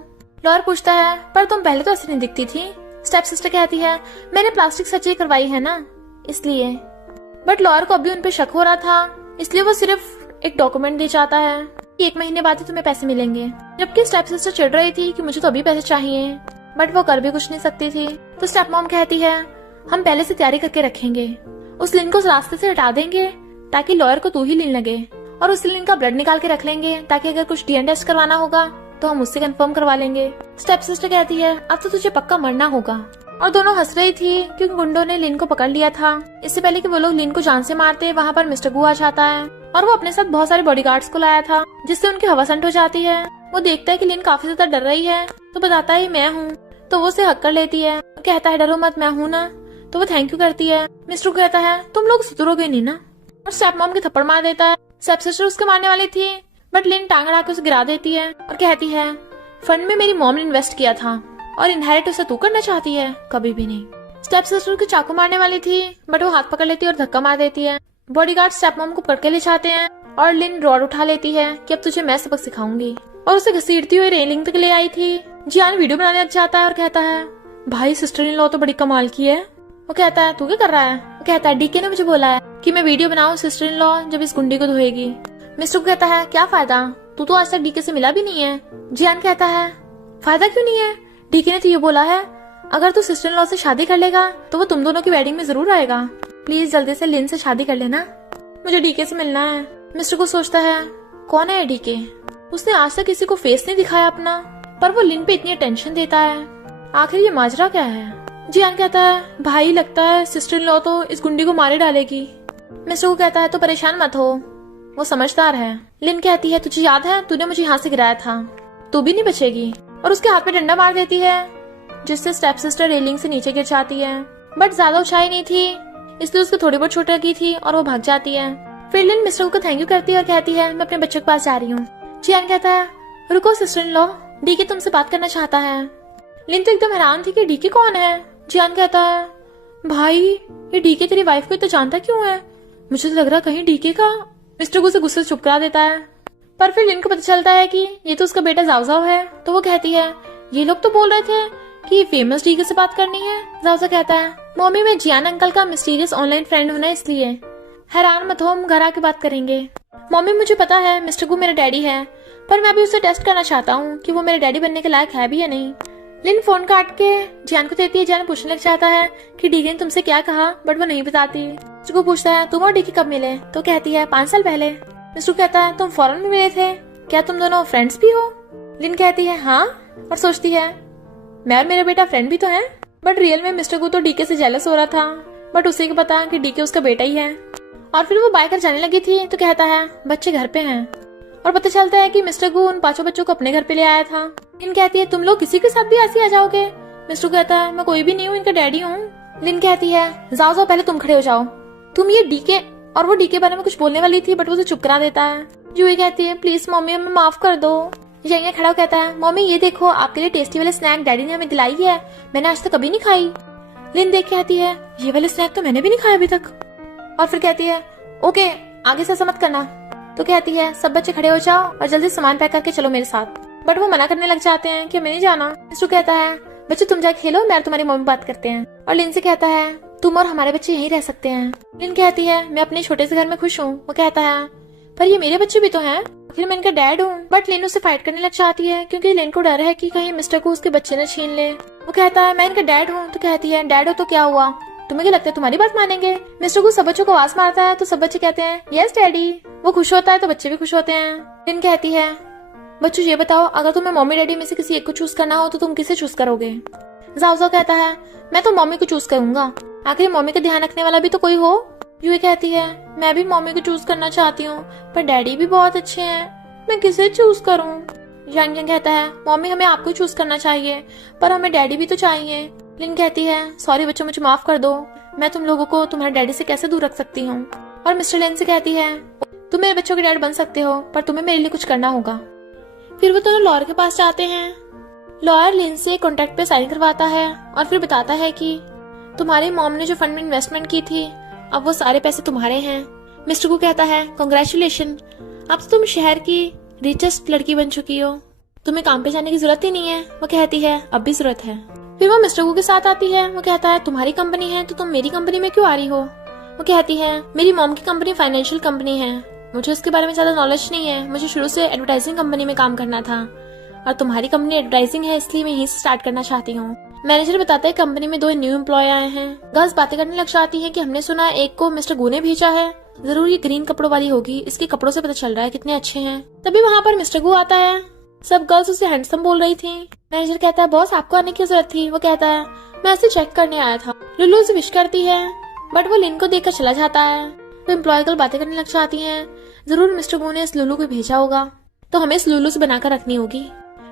लॉयर पूछता है पर तुम पहले तो ऐसे नहीं दिखती थी। स्टेप सिस्टर कहती है मैंने प्लास्टिक सर्जरी करवाई है ना इसलिए। बट लॉयर को अभी उन पे शक हो रहा था, इसलिए वो सिर्फ एक डॉक्यूमेंट दे जाता है कि 1 महीने बाद ही तुम्हें पैसे मिलेंगे। जबकि स्टेप सिस्टर चिढ़ रही थी कि मुझे तो अभी पैसे चाहिए, बट वो कर भी कुछ नहीं सकती थी। तो स्टेप मॉम कहती है हम पहले से तैयारी करके रखेंगे, उस लिन को उस रास्ते से हटा देंगे ताकि लॉयर को तू ही लिन लगे, और उस लिन का ब्लड निकाल के रख लेंगे ताकि अगर कुछ डीएनए टेस्ट करवाना होगा तो हम उससे कंफर्म करवा लेंगे। स्टेप सिस्टर कहती है अब तो तुझे पक्का मरना होगा। और दोनों हंस रही थी क्योंकि गुंडों ने लिन को पकड़ लिया था। इससे पहले कि वो लोग लिन को जान से मारते, वहाँ पर मिस्टर गू आ जाता है और वो अपने साथ बहुत सारे बॉडीगार्ड्स को लाया था, जिससे उनकी हवासंट हो जाती है। वो देखता है कि लिन काफी ज्यादा डर रही है तो बताता है मैं हूँ, तो वो उसे हक कर लेती है, कहता है डरो मत मैं हूँ ना, तो वो थैंक यू करती है। मिस्टर गू कहता है तुम लोग सुधरोगे नहीं ना, और स्टेप मॉम के थप्पड़ मार देता है। स्टेप सिस्टर उसके मारने वाली थी, बट लिन टांग अड़ा के उसे गिरा देती है और कहती है फंड में मेरी मॉम ने इन्वेस्ट किया था और इनहेरिट उसे तू करना चाहती है, कभी भी नहीं। स्टेप सिस्टर को चाकू मारने वाली थी, बट वो हाथ पकड़ लेती है और धक्का मार देती है। बॉडीगार्ड स्टेप मॉम को पकड़ के ले जाते हैं और लिन रॉड उठा लेती है कि अब तुझे मैं सबक सिखाऊंगी, और उसे घसीटती हुई रेलिंग तक ले आई थी। जियान वीडियो बनाने लग जाता है और कहता है भाई सिस्टर इन लॉ तो बड़ी कमाल की है। वो कहता है तू क्या कर रहा है? वो कहता है डीके ने मुझे बोला है कि मैं वीडियो बनाऊं सिस्टर इन लॉ जब इस गुंडी को धोएगी। मिस्टर को कहता है क्या फायदा, तू तो आज तक डीके से मिला भी नहीं है। जियान कहता है फायदा क्यों नहीं है, डीके ने तो ये बोला है अगर तू सिस्टर इन लॉ से शादी कर लेगा तो वो तुम दोनों की वेडिंग में जरूर आएगा, प्लीज जल्दी से लिन से शादी कर लेना, मुझे डीके से मिलना है। मिस्टर को सोचता है कौन है डीके, उसने आज तक किसी को फेस नहीं दिखाया अपना, पर वो लिन पे इतनी अटेंशन देता है, आखिर ये माजरा क्या है। जियान कहता है भाई लगता है सिस्टर इन लॉ तो इस गुंडी को मारे डालेगी। मिस्टर को कहता है तो परेशान मत हो, वो समझदार है। लिन कहती है तुझे याद है तूने मुझे यहाँ से गिराया था, तू भी नहीं बचेगी, और उसके हाथ पे डंडा मार देती है जिससे स्टेप सिस्टर रेलिंग से नीचे गिर जाती है, बट ज्यादा ऊंचाई नहीं थी इसलिए उसको थोड़ी बहुत चोट लगी थी और वो भाग जाती है। फिर लिन मिस्टर को थैंक यू करती है और कहती है मैं अपने बच्चों के पास जा रही हूँ। जियान कहता है रुको सिस्टर इन लॉ, डीके तुमसे बात करना चाहता है। लिन तो एकदम हैरान थी कि डीके कौन है। जियान कहता है भाई ये डीके तेरी वाइफ को तो जानता क्यों है, मुझे तो लग रहा कहीं डीके का। मिस्टर को गुस्से से चुप करा देता है, पर फिर लिन को पता चलता है कि ये तो उसका बेटा जावजाव है, तो वो कहती है ये लोग तो बोल रहे थे कि फेमस डीके से बात करनी है। जावजा कहता है मम्मी मैं जियान अंकल का मिस्टीरियस ऑनलाइन फ्रेंड हूं ना, इसलिए हैरान मत हो, हम घर आके बात करेंगे। मम्मी मुझे पता है मिस्टर गू मेरा डैडी है, पर मैं अभी उसे टेस्ट करना चाहता हूँ कि वो मेरे डैडी बनने के लायक है भी या नहीं। लिन फोन काट के जियान को देती है। जियान पूछने लग जाता है कि डीके ने तुमसे क्या कहा, बट वो नहीं बताती। मिस्टर को पूछता है तुम और डीके कब मिले, तो कहती है 5 साल पहले। मिस्टर कहता है तुम फॉरेन में मिले थे, क्या तुम दोनों फ्रेंड्स भी हो? लिन कहती है हाँ, और सोचती है मैं और मेरा बेटा फ्रेंड भी तो है। बट रियल में मिस्टर गू तो डीके से जेलस हो रहा था, बट उसे क्या पता कि डीके उसका बेटा ही है। और फिर वो बाइक कर जाने लगी थी तो कहता है बच्चे घर पे हैं, और पता चलता है कि मिस्टर गू उन 5 बच्चों को अपने घर पे ले आया था। लिन कहती है तुम लोग किसी के साथ भी ऐसे आ जाओगे। मिस्टर कहता है मैं कोई भी नहीं हूँ, इनका डैडी हूँ। लिन कहती है जाओ जाओ पहले तुम खड़े हो जाओ, तुम ये डीके। और वो डीके बारे में कुछ बोलने वाली थी बट वो उसे चुप करा देता है। जूही कहती है प्लीज मम्मी हमें माफ कर दो। यही खड़ा कहता है मम्मी ये देखो आपके लिए टेस्टी वाले स्नैक डैडी ने हमें दिलाई है, मैंने आज तक कभी नहीं खाई। लिन देख कहती है ये वाले स्नैक तो मैंने भी नहीं खाया अभी तक। और फिर कहती है ओके आगे से ऐसा मत करना। तो कहती है सब बच्चे खड़े हो जाओ और जल्दी सामान पैक करके चलो मेरे साथ। बट वो मना करने लग जाते हैं कि हमें नहीं जाना। मिस्टर कहता है बच्चे तुम जाके खेलो, मैं और तुम्हारी मम्मी बात करते हैं। और लिन से कहता है तुम और हमारे बच्चे यहीं रह सकते हैं। लिन कहती है मैं अपने छोटे से घर में खुश हूँ। वो कहता है पर ये मेरे बच्चे भी तो हैं, आखिर मैं इनका डैड हूँ। बट लिन उससे फाइट करने लग जाती है क्योंकि लिन को डर है कि कहीं मिस्टर को उसके बच्चे न छीन ले। वो कहता है मैं इनका डैड हूँ। तो कहती है डैड हो तो क्या हुआ, तुम्हें क्या लगता है तुम्हारी बात मानेंगे। मिस्टर को सब बच्चों को आवाज मारता है तो सब बच्चे कहते हैं यस डैडी। वो खुश होता है तो बच्चे भी खुश होते हैं। लिन कहती है बच्चों ये बताओ अगर तुम्हें मम्मी डैडी में से किसी एक को चूज करना हो तो तुम किसे चूज करोगे। जाओ जाओ कहता है मैं तो मम्मी को चूज करूंगा, आखिर मम्मी का ध्यान रखने वाला भी तो कोई हो। यूही कहती है मैं भी मम्मी को चूज करना चाहती हूँ पर डैडी भी बहुत अच्छे हैं, मैं किसे चूज करूँ। यांग यांग कहता है मम्मी हमें आपको चूज करना चाहिए पर हमें डैडी भी तो चाहिए। लिन कहती है सॉरी बच्चों मुझे माफ कर दो, मैं तुम लोगों को तुम्हारे डैडी से कैसे दूर रख सकती हूँ। और मिस्टर लिन से कहती है तुम मेरे बच्चों के डैड बन सकते हो पर तुम्हें मेरे लिए कुछ करना होगा। फिर वो दोनों लॉयर के पास जाते हैं। लॉयर लिन से कॉन्ट्रैक्ट पे साइन करवाता है और फिर बताता है कि तुम्हारी मॉम ने जो फंड में इन्वेस्टमेंट की थी अब वो सारे पैसे तुम्हारे हैं। मिस्टर को कहता है कांग्रेचुलेशन, अब तो तुम शहर की रिचेस्ट लड़की बन चुकी हो, तुम्हें काम पे जाने की जरूरत ही नहीं है। वो कहती है अब भी जरूरत है। फिर वो मिस्टर गू के साथ आती है। वो कहता है तुम्हारी कंपनी है तो तुम मेरी कंपनी में क्यों आ रही हो। वो कहती है मेरी मॉम की कंपनी फाइनेंशियल कंपनी है, मुझे उसके बारे में ज्यादा नॉलेज नहीं है, मुझे शुरू से एडवर्टाइजिंग कंपनी में काम करना था और तुम्हारी कंपनी एडवर्टाइजिंग है इसलिए मैं यहीं से स्टार्ट करना चाहती हूँ। मैनेजर बताता है कंपनी में 2 न्यू एम्प्लॉय आए हैं। गर्ल्स बातें करने लग जाती है कि हमने सुना एक को मिस्टर गू ने भेजा है, जरूर ये ग्रीन कपड़ों वाली होगी, इसके कपड़ों से पता चल रहा है कितने अच्छे हैं। तभी वहाँ पर मिस्टर गू आता है। सब गर्ल्स उसे हैंडसम बोल रही थी। मैनेजर कहता है बॉस आपको आने की जरूरत थी। वो कहता है मैं ऐसे चेक करने आया था। लुलू उसे विश करती है बट वो लिन को देखकर चला जाता है। वो एम्प्लॉय गर्ल बातें करने लग जाती है, जरूर मिस्टर गू ने इस लुलू को भेजा होगा तो हमें इस लुलू से बनाकर रखनी होगी।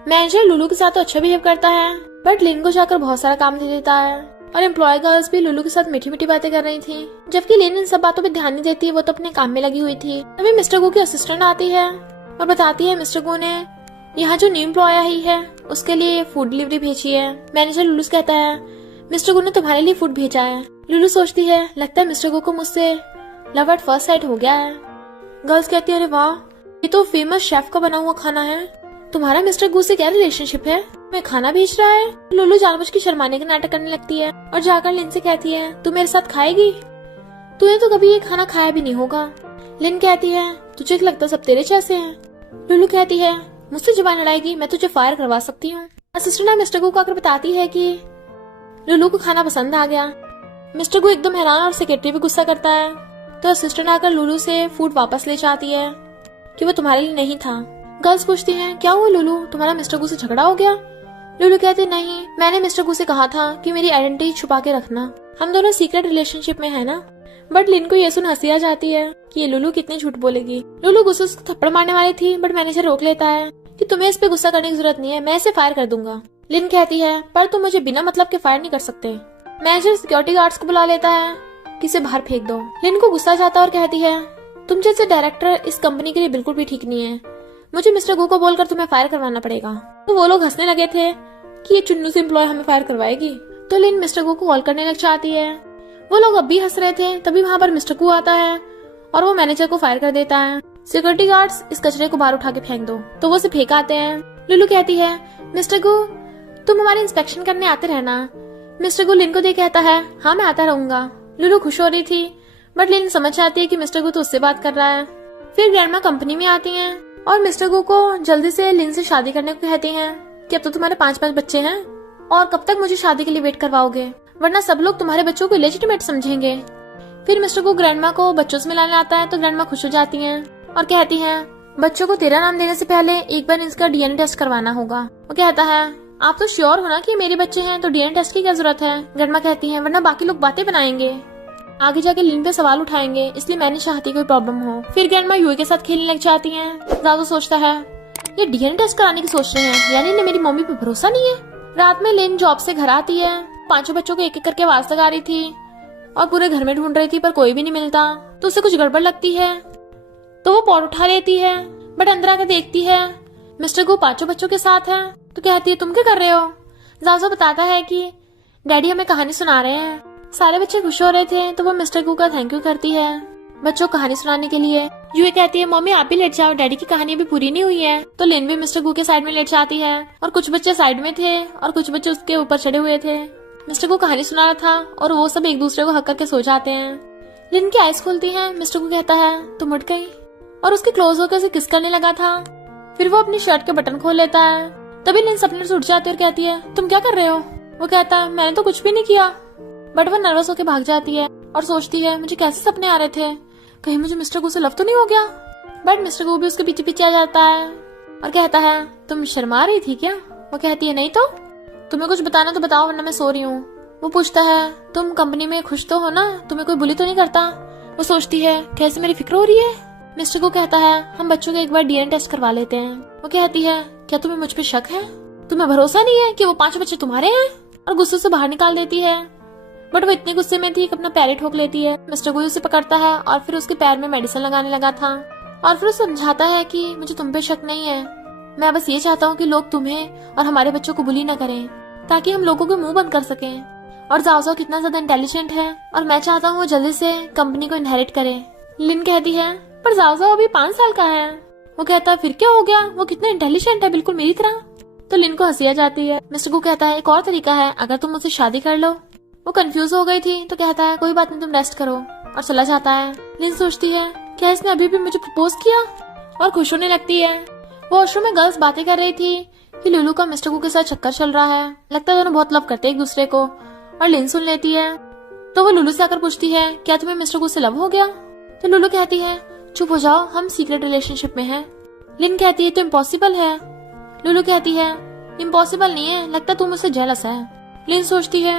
मैनेजर लुलू के साथ तो अच्छा बिहेव करता है बट लिन को जाकर बहुत सारा काम दे देता है। और एम्प्लॉय गर्ल्स भी लुलू के साथ मीठी मीठी बातें कर रही थी, जबकि लिन इन सब बातों पे ध्यान नहीं देती, वो तो अपने काम में लगी हुई थी। तभी मिस्टर गू की असिस्टेंट आती है और बताती है मिस्टर गू ने यहाँ जो न्यू एम्प्लॉय आई है उसके लिए फूड डिलीवरी भेजी है। मैनेजर लुलू से कहता है मिस्टर गू ने तुम्हारे लिए फूड भेजा है। लुलू सोचती है लगता है मिस्टर गू को मुझसे लव एट फर्स्ट साइट हो गया है। गर्ल्स कहती है अरे वाह ये तो फेमस शेफ का बना हुआ खाना है, तुम्हारा मिस्टर गू से क्या रिलेशनशिप है, मैं खाना भेज रहा है। लुलू जानबूझ के शर्माने का नाटक करने लगती है और जाकर लिन से कहती है तू मेरे साथ खाएगी, तूने तो कभी ये खाना खाया भी नहीं होगा। लिन कहती है तुझे लगता सब तेरे जैसे हैं। लुलू कहती है मुझसे जुबान लड़ाएगी मैं तुझे फायर करवा सकती हूँ। असिस्टेंट मिस्टर गू को आकर बताती है कि लुलू को खाना पसंद आ गया। मिस्टर गू एकदम हैरान और सेक्रेटरी भी गुस्सा करता है तो असिस्टेंट आकर लुलू से फूड वापस ले जाती है कि वो तुम्हारे लिए नहीं था। गर्ल्स पूछती हैं क्या हुआ लुलू, तुम्हारा मिस्टर गू से झगड़ा हो गया। लुलू कहती नहीं, मैंने मिस्टर गू से कहा था कि मेरी आइडेंटिटी छुपा के रखना, हम दोनों सीक्रेट रिलेशनशिप में है ना। बट लिन को ये सुन हंसी आ जाती है कि ये लुलू कितनी झूठ बोलेगी। लुलू गुस्से से थप्पड़ मारने वाली थी बट मैनेजर रोक लेता है कि तुम्हें इस पे गुस्सा करने की जरूरत नहीं है, मैं इसे फायर कर दूंगा। लिन कहती है पर तुम मुझे बिना मतलब के फायर नहीं कर सकते। मैनेजर सिक्योरिटी गार्ड्स को बुला लेता है कि इसे बाहर फेंक दो। लिन को गुस्सा जाता है और कहती है तुम जैसे डायरेक्टर इस कंपनी के लिए बिल्कुल भी ठीक नहीं है, मुझे मिस्टर गू को बोलकर तुम्हें फायर करवाना पड़ेगा। तो वो लोग हंसने लगे थे कि ये चुन्नू से एम्प्लॉय हमें फायर करवाएगी। तो लिन मिस्टर गू को कॉल करने लग जाती है। वो लोग अब भी हंस रहे थे, तभी वहाँ पर मिस्टर गू आता है और वो मैनेजर को फायर कर देता है। सिक्योरिटी गार्ड्स इस कचरे को बाहर उठा के फेंक दो, तो वो उसे फेंक आते हैं। लुलू कहती है मिस्टर गू तुम हमारी इंस्पेक्शन करने आते रहना। मिस्टर गू लिन को देख कहता है हाँ मैं आता रहूंगा। लुलू खुश हो रही थी बट लिन समझ जाती है कि मिस्टर गू तो उससे बात कर रहा है। फिर ग्रैंडमा कंपनी में आती हैं और मिस्टर गू को जल्दी से लिन से शादी करने को कहती हैं कि अब तो तुम्हारे 5-5 बच्चे हैं और कब तक मुझे शादी के लिए वेट करवाओगे, वरना सब लोग तुम्हारे बच्चों को इलेजिटिमेट समझेंगे। फिर मिस्टर गू ग्रैंडमा को बच्चों से मिलाने आता है तो ग्रैंडमा खुश हो जाती हैं और कहती हैं बच्चों को तेरा नाम देने से पहले एक बार इसका डीएनए टेस्ट करवाना होगा। वो कहता है आप तो श्योर हो ना कि मेरे बच्चे हैं, तो डीएनए टेस्ट की क्या जरूरत है? ग्रैंडमा कहती है वरना बाकी लोग बातें बनाएंगे, आगे जाके लिन पे सवाल उठाएंगे, इसलिए मैं नहीं चाहती कोई प्रॉब्लम हो। फिर ग्रैंडमा यूए के साथ खेलने लग जाती हैं। जाओ सोचता है ये डीएनए टेस्ट कराने की सोच रहे हैं, यानी इन्हें मेरी मम्मी पे भरोसा नहीं है। रात में लिन जॉब से घर आती है, 5 बच्चों को एक एक करके आवाज लगा रही थी और पूरे घर में ढूंढ रही थी पर कोई भी नहीं मिलता। तो उसे कुछ गड़बड़ लगती है, तो वो पॉट उठा लेती है, बट अंदर आकर देखती है मिस्टर गो 5 बच्चों के साथ है। तो कहती है तुम क्या कर रहे हो? जाओ बताता है कि डैडी हमें कहानी सुना रहे हैं। सारे बच्चे खुश हो रहे थे, तो वो मिस्टर गो का थैंक यू करती है बच्चों को कहानी सुनाने के लिए। यूए कहती है मम्मी आप भी लेट जाओ, डैडी की कहानी अभी पूरी नहीं हुई है। तो लिन भी मिस्टर गो के साइड में लेट जाती है, और कुछ बच्चे साइड में थे और कुछ बच्चे उसके ऊपर चढ़े हुए थे। मिस्टर गो कहानी सुना रहा था और वो सब एक दूसरे को हक करके सो जाते हैं। लिन की आइज खुलती है, मिस्टर गो कहता है तुम उठ गई, और उसके क्लोज होकर उसे किस करने लगा था। फिर वो अपनी शर्ट के बटन खोल लेता है। तभी लिन सपने से उठ जाती है और कहती है तुम क्या कर रहे हो? वो कहता है मैंने तो कुछ भी नहीं किया, बट वो नर्वस होकर भाग जाती है और सोचती है मुझे कैसे सपने आ रहे थे, कहीं मुझे मिस्टर गो से लव तो नहीं हो गया। बट मिस्टर गो भी उसके पीछे पीछे आ जाता है और कहता है तुम शर्मा रही थी क्या? वो कहती है नहीं तो, तुम्हें कुछ बताना तो बताओ वरना मैं सो रही हूँ। वो पूछता है तुम कंपनी में खुश तो हो ना, तुम्हें कोई बुली तो नहीं करता? वो सोचती है कैसे मेरी फिक्र हो रही है। मिस्टर गो कहता है हम बच्चों का एक बार डीएनए टेस्ट करवा लेते हैं। वो कहती है क्या तुम्हें मुझ पे शक है? तुम्हें भरोसा नहीं है कि वो 5 बच्चे तुम्हारे हैं? और गुस्से से बाहर निकाल देती है, बट वो इतनी गुस्से में थी कि अपना पैर ठोक लेती है। मिस्टर गो उसे पकड़ता है और फिर उसके पैर में मेडिसिन लगाने लगा था, और फिर उसे समझाता है कि मुझे तुम पे शक नहीं है, मैं बस ये चाहता हूँ कि लोग तुम्हें और हमारे बच्चों को बुली न करें, ताकि हम लोगों के मुंह बंद कर सकें। और जाओ कितना ज्यादा इंटेलिजेंट है और मैं चाहता हूँ वो जल्दी से कंपनी को इनहेरिट करे। लिन कहती है पर जाओ अभी 5 साल का है। वो कहता है फिर क्या हो गया, वो कितना इंटेलिजेंट है, बिल्कुल मेरी तरह। तो लिन को हंसी आ जाती है। मिस्टर गो कहता है एक और तरीका है, अगर तुम मुझसे शादी कर लो। वो कंफ्यूज हो गई थी, तो कहता है कोई बात नहीं तुम रेस्ट करो, और चला जाता है। लिन सोचती है क्या इसने अभी भी मुझे प्रपोज किया, और खुश होने लगती है। वो वॉशरूम में गर्ल्स बातें कर रही थी कि लुलू का मिस्टर गो के साथ चक्कर चल रहा है, लगता है दोनों बहुत लव करते हैं एक दूसरे को। और लिन सुन लेती है, तो वो लुलू से आकर पूछती है क्या तुम्हें मिस्टर गो से लव हो गया? तो लुलू कहती है चुप हो जाओ, हम सीक्रेट रिलेशनशिप में हैं। लिन कहती है तो इम्पॉसिबल है। लुलू कहती है इम्पॉसिबल नहीं है, लगता तुम मुझसे जेलस है। लिन सोचती है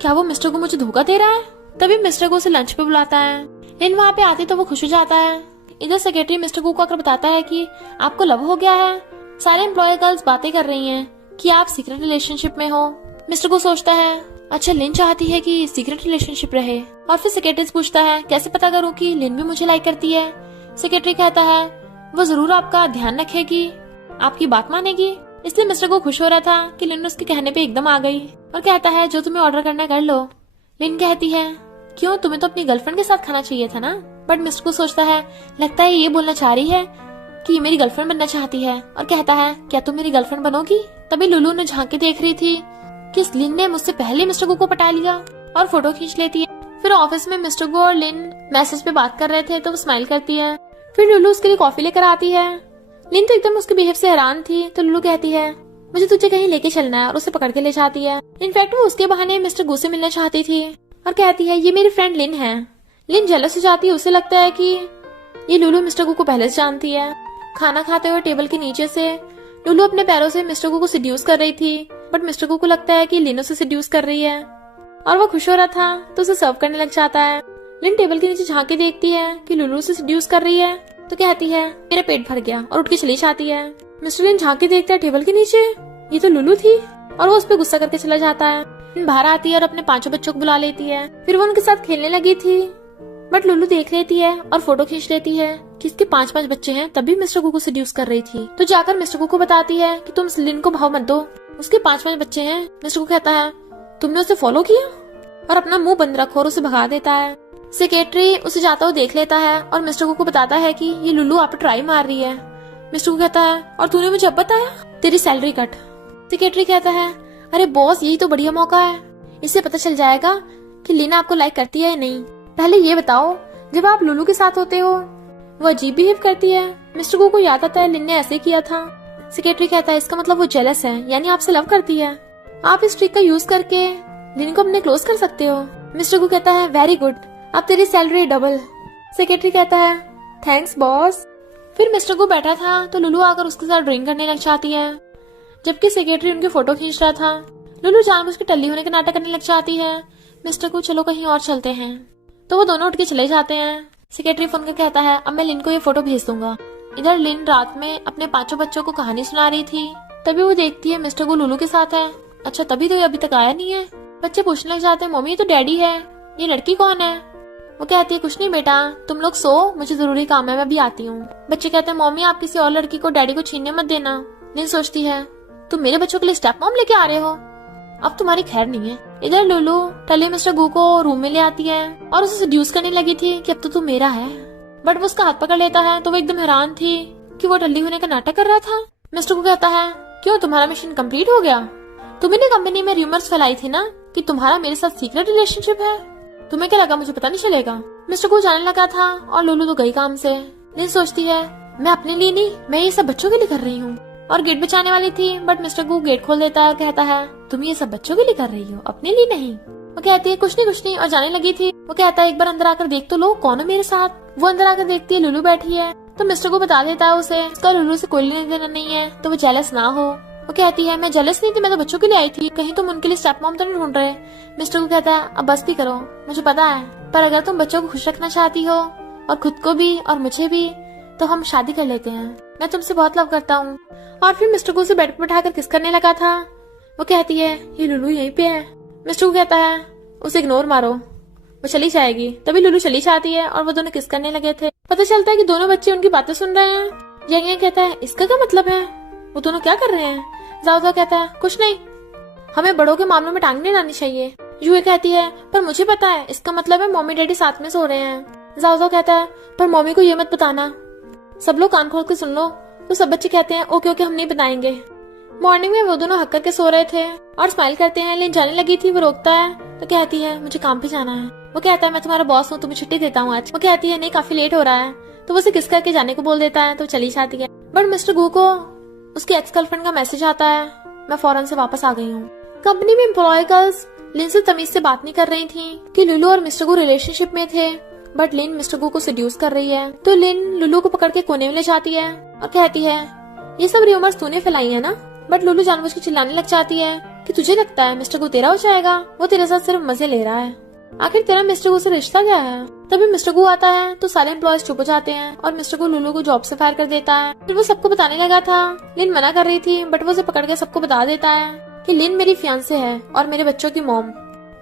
क्या वो मिस्टर को मुझे धोखा दे रहा है। तभी मिस्टर को उसे लंच पे बुलाता है। लिन वहाँ पे आती तो वो खुश हो जाता है। इधर सेक्रेटरी मिस्टर को आकर बताता है कि आपको लव हो गया है। सारे एम्प्लॉय गर्ल्स बातें कर रही हैं कि आप सीक्रेट रिलेशनशिप में हो। मिस्टर को सोचता है अच्छा लिन चाहती है कि सीक्रेट रिलेशनशिप रहे। और फिर सेक्रेटरी पूछता है कैसे पता करूँ कि लिन भी मुझे लाइक करती है। सेक्रेटरी कहता है वो जरूर आपका ध्यान रखेगी, आपकी बात मानेगी। इसलिए मिस्टर को खुश हो रहा था कि लिन उसके कहने पे एकदम आ गई और कहता है जो तुम्हें ऑर्डर करना कर लो। लिन कहती है क्यों, तुम्हें तो अपनी गर्लफ्रेंड के साथ खाना चाहिए था ना। बट मिस्टर को सोचता है लगता है ये बोलना चाह रही है कि मेरी गर्लफ्रेंड बनना चाहती है, और कहता है क्या तुम मेरी गर्लफ्रेंड बनोगी? तभी लुलू ने झांक के देख रही थी कि इस लिन ने मुझसे पहले मिस्टर को पटा लिया, और फोटो खींच लेती है। फिर ऑफिस में मिस्टर गो और लिन मैसेज पे बात कर रहे थे, तो वो स्माइल करती है। फिर लुलू उसके लिए कॉफी लेकर आती है। लिन तो एकदम उसके बिहेव से हैरान थी, तो लुलू कहती है मुझे तुझे कहीं लेके चलना है, और उसे पकड़ के ले जाती है। इनफैक्ट वो उसके बहाने मिस्टर गो से मिलना चाहती थी और कहती है ये मेरी फ्रेंड लिन है। लिन जेलस हो जाती है, उसे लगता है कि ये लुलू मिस्टर गो को पहले से जानती है। खाना खाते हुए टेबल के नीचे से लुलू अपने पैरों से मिस्टर गो को सिड्यूस कर रही थी, बट मिस्टर गो को लगता है कि लिन उसे सिड्यूस कर रही है, और वो खुश हो रहा था तो उसे सर्व करने लग जाता है। लिन टेबल के नीचे झांक के देखती है कि लुलू उसे सिड्यूस कर रही है, तो कहती है मेरा पेट भर गया, और उठ के चली जाती है। मिस्टर लिन झांक के देखता है टेबल के नीचे, ये तो लुलू थी, और वो उस पर गुस्सा करके चला जाता है। लिन बाहर आती है और अपने 5 बच्चों को बुला लेती है। फिर वो उनके साथ खेलने लगी थी, बट लुलू देख लेती है और फोटो खींच लेती है कि इसके 5 बच्चे हैं, तभी मिस्टर को सिड्यूस कर रही थी। तो जाकर मिस्टर को बताती है कि तुम लिन को भाव मत दो, उसके 5 बच्चे हैं। मिस्टर को कहता है तुमने उसे फॉलो किया, और अपना मुंह बंद रखो, और उसे भगा देता है। सेक्रेटरी उसे जाता हुआ देख लेता है और मिस्टर को बताता है कि ये लुलू आप ट्राई मार रही है। मिस्टर को कहता है और तूने मुझे अब बताया, तेरी सैलरी कट। सेक्रेटरी कहता है अरे बॉस यही तो बढ़िया मौका है, इससे पता चल जाएगा कि लिन आपको लाइक करती है या नहीं। पहले ये बताओ जब आप लुलू के साथ होते हो वो अजीब बिहेव करती है। मिस्टर को याद आता है लिन ने ऐसे किया था। सेक्रेटरी कहता है इसका मतलब वो जेलस है, यानी आपसे लव करती है। आप इस ट्रिक का यूज करके लिन को अपने क्लोज कर सकते हो। मिस्टर को कहता है वेरी गुड, अब तेरी सैलरी डबल। सेक्रेटरी कहता है थैंक्स बॉस। फिर मिस्टर को बैठा था तो लुलू आकर उसके साथ ड्रिंक करने लग जाती है। जबकि सेक्रेटरी उनकी फोटो खींच रहा था। लुलू जानबूझ के टल्ली होने का नाटक करने लग जाती है। मिस्टर को चलो कहीं और चलते हैं, तो वो दोनों उठ के चले जाते हैं। सेक्रेटरी फोन कर कहता है अब मैं लिन को ये फोटो भेज दूंगा। इधर लिन रात में अपने 5 बच्चों को कहानी सुना रही थी, तभी वो देखती है मिस्टर को लुलू के साथ है। अच्छा तभी तो ये अभी तक आया नहीं है। बच्चे पूछने लग जाते हैं मम्मी ये तो डैडी है, ये लड़की कौन है। वो कहती है कुछ नहीं बेटा, तुम लोग सो, मुझे जरूरी काम है, मैं भी आती हूँ। बच्चे कहते हैं मम्मी आप किसी और लड़की को डैडी को छीनने मत देना। लिन सोचती है तुम मेरे बच्चों के लिए स्टेप मॉम लेके आ रहे हो, अब तुम्हारी खैर नहीं है। इधर लुलू टली मिस्टर गू को रूम में ले आती है और उसे सड्यूस करने लगी थी कि अब तो तू मेरा है, बट वो उसका हाथ पकड़ लेता है तो वो एकदम हैरान थी कि वो टल्ली होने का नाटक कर रहा था। मिस्टर को कहता है क्यों तुम्हारा मिशन कंप्लीट हो गया, तुम्हें कंपनी में रूमर्स फैलाई थी ना कि तुम्हारा मेरे साथ सीक्रेट रिलेशनशिप है, तुम्हें क्या लगा मुझे पता नहीं चलेगा। मिस्टर को जाने लगा था और लुलू तो गई काम से। लिन सोचती है मैं अपने लिए नहीं, मैं ये सब बच्चों के लिए कर रही हूँ, और गेट बचाने वाली थी बट मिस्टर को गेट खोल देता है और कहता है तुम ये सब बच्चों के लिए कर रही हो, अपने लिए नहीं। वो कहती है कुछ नहीं और जाने लगी थी। वो कहता है एक बार अंदर आकर देख तो लो कौन है मेरे साथ। वो अंदर आकर देखती है लुलू बैठी है, तो मिस्टर को बता देता है उसे इसका लुलू से कोई लेना देना नहीं है, तो वो जेलस ना हो। वो कहती है मैं जेलस नहीं थी, मैं तो बच्चों के लिए आई थी, कहीं तुम उनके लिए स्टेप मॉम तो नहीं ढूंढ रहे। मिस्टर को कहता है अब बस भी करो, मुझे पता है, पर अगर तुम बच्चों को खुश रखना चाहती हो और खुद को भी और मुझे भी, तो हम शादी कर लेते हैं, मैं तुमसे बहुत लव करता हूँ। और फिर मिस्टर को उसे बेड पर बैठाकर किस करने लगा था। वो कहती है ये लुलू यहीं पे है। मिस्टर को कहता है उसे इग्नोर मारो, वो चली जाएगी। तभी लुलू चली जाती है और वो दोनों किस करने लगे थे। पता चलता है कि दोनों बच्चे उनकी बातें सुन रहे हैं। यंग कहता है इसका क्या मतलब है, वो दोनों क्या कर रहे हैं। जाओ कहता है कुछ नहीं, हमें बड़ों के मामलों में टांग नहीं डालनी चाहिए। यूए कहती है पर मुझे पता है, इसका मतलब है मम्मी डैडी साथ में सो रहे हैं। जाओ कहता है पर मम्मी को ये मत बताना, सब लोग कान खोल के सुन लो। तो सब बच्चे कहते हैं ओके हम नहीं बताएंगे। मॉर्निंग में वो दोनों हक करके सो रहे थे और स्माइल करते हैं। लेकिन जाने लगी थी, वो रोकता है तो कहती है मुझे काम पे जाना है। वो कहता है मैं तुम्हारा बॉस हूँ, तुम्हें छुट्टी देता हूँ आज। वो कहती है नहीं काफी लेट हो रहा है, तो वो उसे किस करके जाने को बोल देता है, तो चली जाती है। बट मिस्टर गू को उसके एक्स गर्लफ्रेंड का मैसेज आता है मैं फौरन से वापस आ गई हूँ। कंपनी में एम्प्लॉय गर्ल्स लिन से तमीज से बात नहीं कर रही थी कि लुलू और मिस्टर गू रिलेशनशिप में थे, बट लिन मिस्टर गू को सेड्यूस कर रही है। तो लिन लुलू को पकड़ के कोने में ले जाती है और कहती है ये सब रूमर्स तूने फैलाई है ना। बट लुलू जानबूझ के चिल्लाने लग जाती है कि तुझे लगता है मिस्टर गू तेरा हो जाएगा, वो तेरे साथ सिर्फ मजे ले रहा है, आखिर तेरा मिस्टर गू से रिश्ता क्या है। तभी मिस्टर गू आता है तो सारे एम्प्लॉयज चुप हो जाते हैं और मिस्टर गू लुलू को जॉब से फायर कर देता है। फिर वो सबको बताने लगा था। लिन मना कर रही थी बट वो उसे पकड़ के सबको बता देता है कि लिन मेरी फियांसे है और मेरे बच्चों की मॉम,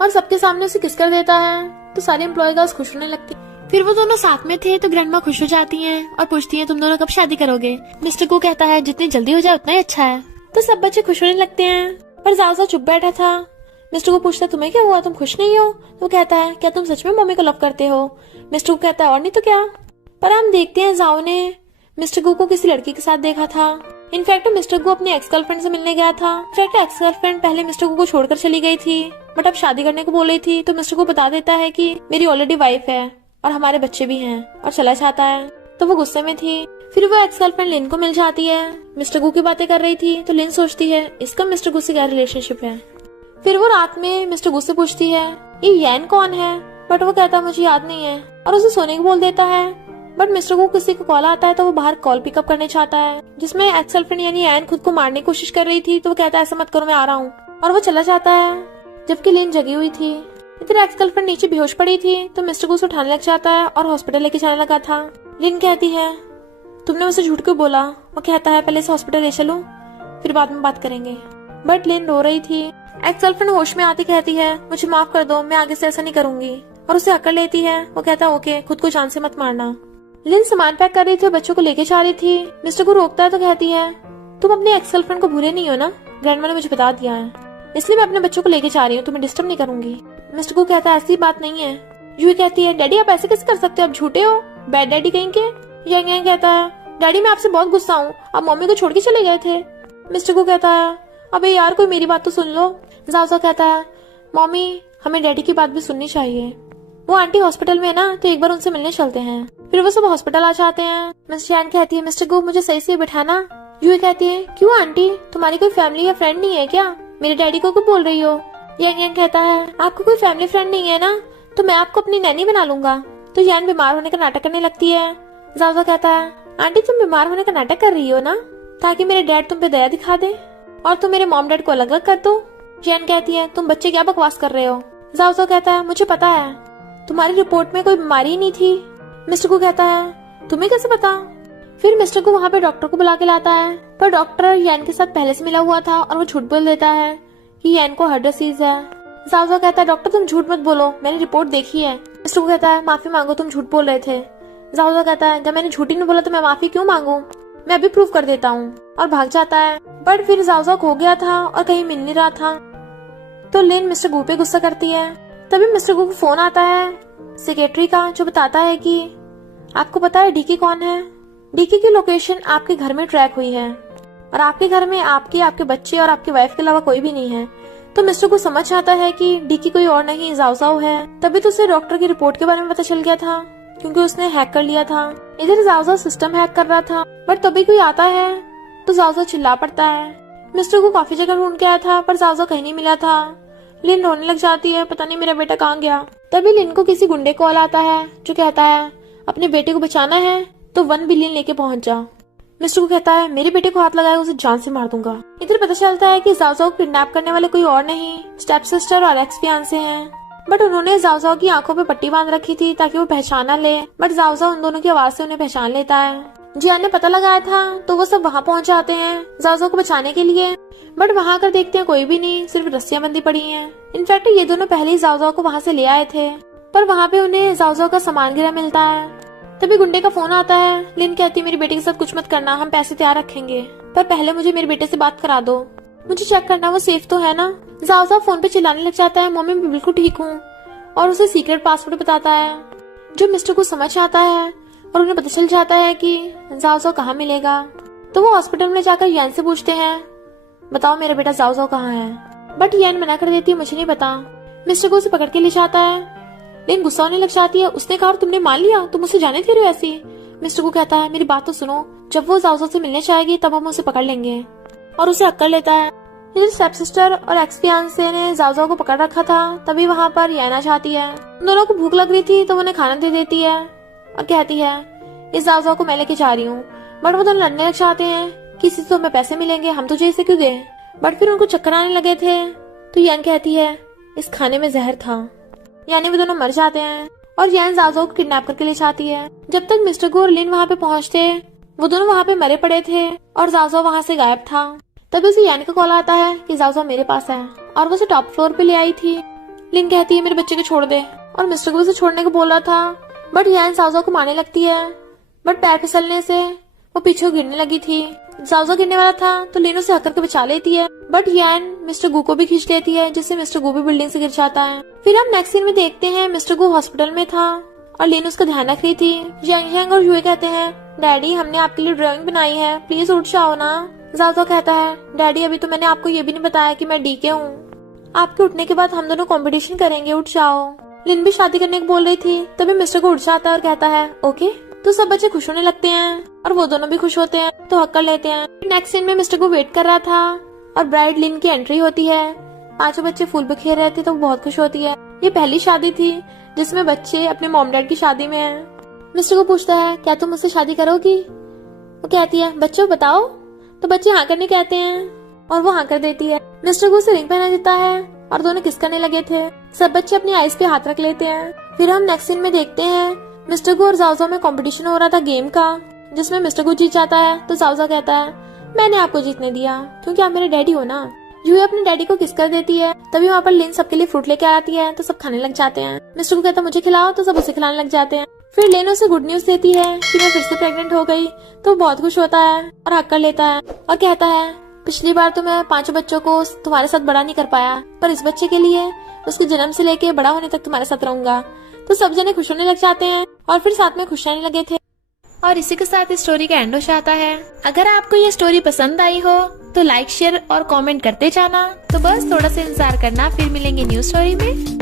और सबके सामने उसे किस कर देता है। तो सारे एम्प्लॉय गर्ल्स खुश होने लगती। फिर वो दोनों साथ में थे तो ग्रैंडमा खुश हो जाती हैं और पूछती हैं तुम दोनों कब शादी करोगे। मिस्टर गू कहता है जितनी जल्दी हो जाए उतना ही अच्छा है। तो सब बच्चे खुश होने लगते हैं, पर जाओ चुप बैठा था। मिस्टर को पूछता है तुम्हें क्या हुआ, तुम खुश नहीं हो। तो कहता है क्या तुम सच में मम्मी को लव करते हो। मिस्टर को कहता है और नहीं तो क्या। पर हम देखते हैं जाओ ने मिस्टर गू को किसी लड़की के साथ देखा था। इनफैक्ट मिस्टर गू अपनी एक्स गर्लफ्रेंड से मिलने गया था। इनफैक्ट एक्स गर्लफ्रेंड पहले मिस्टर गू को छोड़कर चली गई थी, बट अब शादी करने को बोल रही थी। तो मिस्टर को बता देता है कि मेरी ऑलरेडी वाइफ है और हमारे बच्चे भी हैं, और चला जाता है। तो वो गुस्से में थी। फिर वो एक्स गर्लफ्रेंड लिन को मिल जाती है। मिस्टर गू की बातें कर रही थी तो लिन सोचती है इसका मिस्टर गू से क्या रिलेशनशिप है। फिर वो रात में मिस्टर गू से पूछती है ये यैन कौन है, बट वो कहता है मुझे याद नहीं है और उसे सोने को बोल देता है। बट मिस्टर गू किसी को कॉल आता है तो वो बाहर कॉल पिकअप करने चाहता है, जिसमें एक्स गर्लफ्रेंड यानी यैन खुद को मारने की कोशिश कर रही थी। तो वो कहता है ऐसा मत करो मैं आ रहा हूँ, और वो चला जाता है। जबकि लिन जगी हुई थी। इधर एक्स गर्लफ्रेंड नीचे बेहोश पड़ी थी तो मिस्टर गू उसे उठाने लग जाता है और हॉस्पिटल लेके जाने लगा था। लिन कहती है तुमने मुझे झूठ क्यों बोला। वो कहता है पहले से हॉस्पिटल ले चलो फिर बाद में बात करेंगे। बट लिन रो रही थी। एक्स गर्लफ्रेंड होश में आती कहती है मुझे माफ कर दो, मैं आगे से ऐसा नहीं करूंगी, और उसे अकड़ लेती है। वो कहता है ओके खुद को जान से मत मारना। लिन सामान पैक कर रही थी, बच्चों को लेके जा रही थी। मिस्टर को रोकता है तो कहती है तुम अपनी एक्स गर्लफ्रेंड को भूले नहीं हो ना, ग्रैंडमा ने मुझे बता दिया है, इसलिए मैं अपने बच्चों को लेके जा रही हूँ, तुम्हें डिस्टर्ब नहीं करूंगी। मिस्टर को कहता है ऐसी बात नहीं है। यूही कहती है डैडी आप ऐसे कैसे कर सकते हो, आप झूठे हो, बैड डैडी कहीं के। यंग कहता है डैडी मैं आपसे बहुत गुस्सा हूँ, आप मम्मी को छोड़ के चले गए थे। मिस्टर को कहता है अबे यार कोई मेरी बात तो सुन लो। जाओ कहता है मम्मी हमें डैडी की बात भी सुननी चाहिए, वो आंटी हॉस्पिटल में है ना, तो एक बार उनसे मिलने चलते हैं। फिर वो सब हॉस्पिटल आ जाते हैं। मिस चैन कहती है मिस्टर गो मुझे सही से बिठाना। यूही कहती है क्यों आंटी, तुम्हारी कोई फैमिली या फ्रेंड नहीं है क्या, मेरे डैडी को क्यों बोल रही हो। यंग कहता है आपको कोई फैमिली फ्रेंड नहीं है ना, तो मैं आपको अपनी नैनी बना लूंगा। तो यैन बीमार होने का नाटक करने लगती है। जाओ कहता है आंटी तुम बीमार होने का नाटक कर रही हो ना, ताकि मेरे डैड तुम पे दया दिखा दे और तुम मेरे मॉम डैड को अलग अलग कर दो। जियान कहती है तुम बच्चे क्या बकवास कर रहे हो। जाओ जाओ कहता है मुझे पता है, तुम्हारी रिपोर्ट में कोई बीमारी ही नहीं थी। मिस्टर गु कहता है तुम्हें कैसे पता। फिर मिस्टर गु वहाँ पे डॉक्टर को बुला के लाता है, पर डॉक्टर यान के साथ पहले से मिला हुआ था और वो झूठ बोल देता है कि यान को हार्ट डिसीज है। जाओ जाओ कहता है डॉक्टर तुम झूठ मत बोलो, मैंने रिपोर्ट देखी है। मिस्टर गु कहता है माफी मांगो, तुम झूठ बोल रहे थे। जाओ जाओ कहता है जब मैंने झूठ ही नहीं बोला तो मैं माफी क्यों मांगू, मैं अभी प्रूफ कर देता हूँ, और भाग जाता है। बट फिर जाओ जाओ खो गया था और कहीं मिल नहीं रहा था, तो लिन मिस्टर गु पे गुस्सा करती है। तभी मिस्टर गु को फोन आता है सेक्रेटरी का, जो बताता है कि आपको पता है डीके कौन है। डीके की लोकेशन आपके घर में ट्रैक हुई है और आपके घर में आपके बच्चे और आपकी वाइफ के अलावा कोई भी नहीं है। तो मिस्टर को समझ आता है कि डीके कोई और नहीं जाओ जाओ है। तभी तो उसे डॉक्टर की रिपोर्ट के बारे में पता चल गया था, क्योंकि उसने हैक कर लिया था। इधर जाओ जाओ सिस्टम हैक कर रहा था, बट तभी कोई आता है तो जाओ जाओ चिल्ला पड़ता है। मिस्टर को काफी जगह ढूंढ के आया था पर जाओ जाओ कहीं नहीं मिला था। लिन रोने लग जाती है, पता नहीं मेरा बेटा कहाँ गया। तभी लिन को किसी गुंडे कॉल आता है जो कहता है अपने बेटे को बचाना है तो 1 बिलियन लेके पहुंच जा। मिस्टर को कहता है मेरे बेटे को हाथ लगाया उसे जान से मार दूंगा। इधर पता चलता है कि जाओ जाओ को किडनैप करने वाले कोई और नहीं, स्टेप सिस्टर और एक्स फियांसे हैं। बट उन्होंने जाओ जाओ की आंखों पे पट्टी बांध रखी थी ताकि वो पहचाना ले, बट जाओ जाओ उन दोनों की आवाज से उन्हें पहचान लेता है। जियान ने पता लगाया था तो वो सब वहाँ पहुँच जाते हैं जाओ जाओ को बचाने के लिए, बट वहाँ आकर देखते हैं कोई भी नहीं, सिर्फ रस्सियां बंधी पड़ी हैं। इनफैक्ट ये दोनों पहले ही जाओ जाओ को वहाँ से ले आए थे, पर वहाँ पे उन्हें जाओ जाओ का सामान गिरा मिलता है। तभी गुंडे का फोन आता है। लिन कहती है मेरी बेटे के साथ कुछ मत करना, हम पैसे तैयार रखेंगे, पर पहले मुझे मेरे बेटे से बात करा दो, मुझे चेक करना वो सेफ तो है ना। जाओ जाओ फोन पे चिल्लाने लग जाता है मम्मी मैं बिल्कुल ठीक हूँ, और उसे सीक्रेट पासवर्ड बताता है जो मिस्टर को समझ आता है और उन्हें पता चल जाता है कि जाओ जाओ कहाँ मिलेगा। तो वो हॉस्पिटल में जाकर यान से पूछते हैं बताओ मेरा बेटा जाओ जाओ कहाँ है, बट यान मना कर देती है मुझे नहीं पता। मिस्टर को उसे पकड़ के ले जाता है। लेकिन गुस्सा होने लग जाती है, उसने कहा तुमने मान लिया, तुम उसे जाने दे रहे हो ऐसे। मिस्टर को कहता है मेरी बात तो सुनो, जब वो जाओ जाओ से मिलने चाहेगी तब हम उसे पकड़ लेंगे, और उसे अक्कर लेता है। इधर स्टेप सिस्टर और एक्स फियांसे ने जाओ जाओ को पकड़ रखा था। तभी वहाँ पर याना चाहती है, दोनों को भूख लग रही थी तो उन्हें खाना दे देती है और कहती है इस जाओ जाओ को मैं लेके जा रही हूँ। बट वो दोनों लड़ने लग जाते हैं किसी से हमें पैसे मिलेंगे, हम तुझे इसे क्यों दे। बट फिर उनको चक्कर आने लगे थे तो यान कहती है इस खाने में जहर था, यानी वो दोनों मर जाते हैं और यान जाओ जाओ को किडनैप करके ले जाती है। जब तक मिस्टर गु और लिन वहाँ पे पहुँचते वो दोनों वहाँ पे मरे पड़े थे और जाओ जाओ वहाँ से गायब था। तभी उसे यान का कॉल आता है कि जाओ जाओ मेरे पास है, और वो उसे टॉप फ्लोर पे ले आई थी। लिन कहती है मेरे बच्चे को छोड़ दे, और मिस्टर गु उसे छोड़ने को बोल रहा था, बट यान जाओ जाओ को मारने लगती है। बट पैर फिसलने से वो पीछे गिरने लगी थी। जाओ जाओ गिरने वाला था तो लिन उसे हक के बचा लेती है, बट यान मिस्टर गु को भी खींच लेती है, जिससे मिस्टर गु भी बिल्डिंग से गिर जाता है। फिर हम नेक्स्ट सीन में देखते हैं मिस्टर गु हॉस्पिटल में था और लिन उसका ध्यान रख रही थी। यांग और यूए कहते हैं डैडी हमने आपके लिए ड्राइंग बनाई है, प्लीज उठ जाओ ना। जाओ जाओ कहता है डैडी अभी तो मैंने आपको ये भी नहीं बताया कि मैं डीके हूँ, आपके उठने के बाद हम दोनों कंपटीशन करेंगे, उठ जाओ। लिन भी शादी करने को बोल रही थी, तभी मिस्टर को उठ जाता है और कहता है ओके। तो सब बच्चे खुश होने लगते हैं और वो दोनों भी खुश होते हैं तो हक कर लेते हैं। नेक्स्ट सीन में मिस्टर को वेट कर रहा था और ब्राइड लिन की एंट्री होती है। 5 बच्चे फूल बिखेर रहे थे तो वो बहुत खुश होती है। ये पहली शादी थी जिसमें बच्चे अपने मॉम डैड की शादी में हैं। मिस्टर को पूछता है क्या तुम मुझसे शादी करोगी। वो कहती है बच्चों बताओ, तो बच्चे हाँ करने कहते हैं और वो हाँ कर देती है। मिस्टर को उसे रिंग पहना देता है और दोनों किस करने लगे थे। सब बच्चे अपनी आइज पे हाथ रख लेते हैं। फिर हम नेक्स्ट सीन में देखते हैं मिस्टर गु और जाओ जाओ में कंपटीशन हो रहा था गेम का, जिसमें मिस्टर गु जीत जाता है तो जाओ जाओ कहता है मैंने आपको जीतने दिया क्योंकि आप मेरे डैडी हो ना। यूए अपने डैडी को किस कर देती है। तभी वहाँ पर लिन सबके लिए फ्रूट लेके आती है तो सब खाने लग जाते हैं। मिस्टर को कहता है मुझे खिलाओ तो सब उसे खिलाने लग जाते हैं। फिर लिन उसे गुड न्यूज देती है कि मैं फिर से प्रेग्नेंट हो गई, तो वो बहुत खुश होता है और हक कर लेता है और कहता है पिछली बार तो मैं 5 बच्चों को तुम्हारे साथ बड़ा नहीं कर पाया, पर इस बच्चे के लिए उसके जन्म से लेके बड़ा होने तक तुम्हारे साथ रहूंगा। तो सब जने खुश होने लग जाते हैं और फिर साथ में खुश रहने लगे थे। और इसी के साथ इस स्टोरी का एंड हो जाता है। अगर आपको ये स्टोरी पसंद आई हो तो लाइक शेयर और कमेंट करते जाना। तो बस थोड़ा सा इंतजार करना, फिर मिलेंगे न्यू स्टोरी में।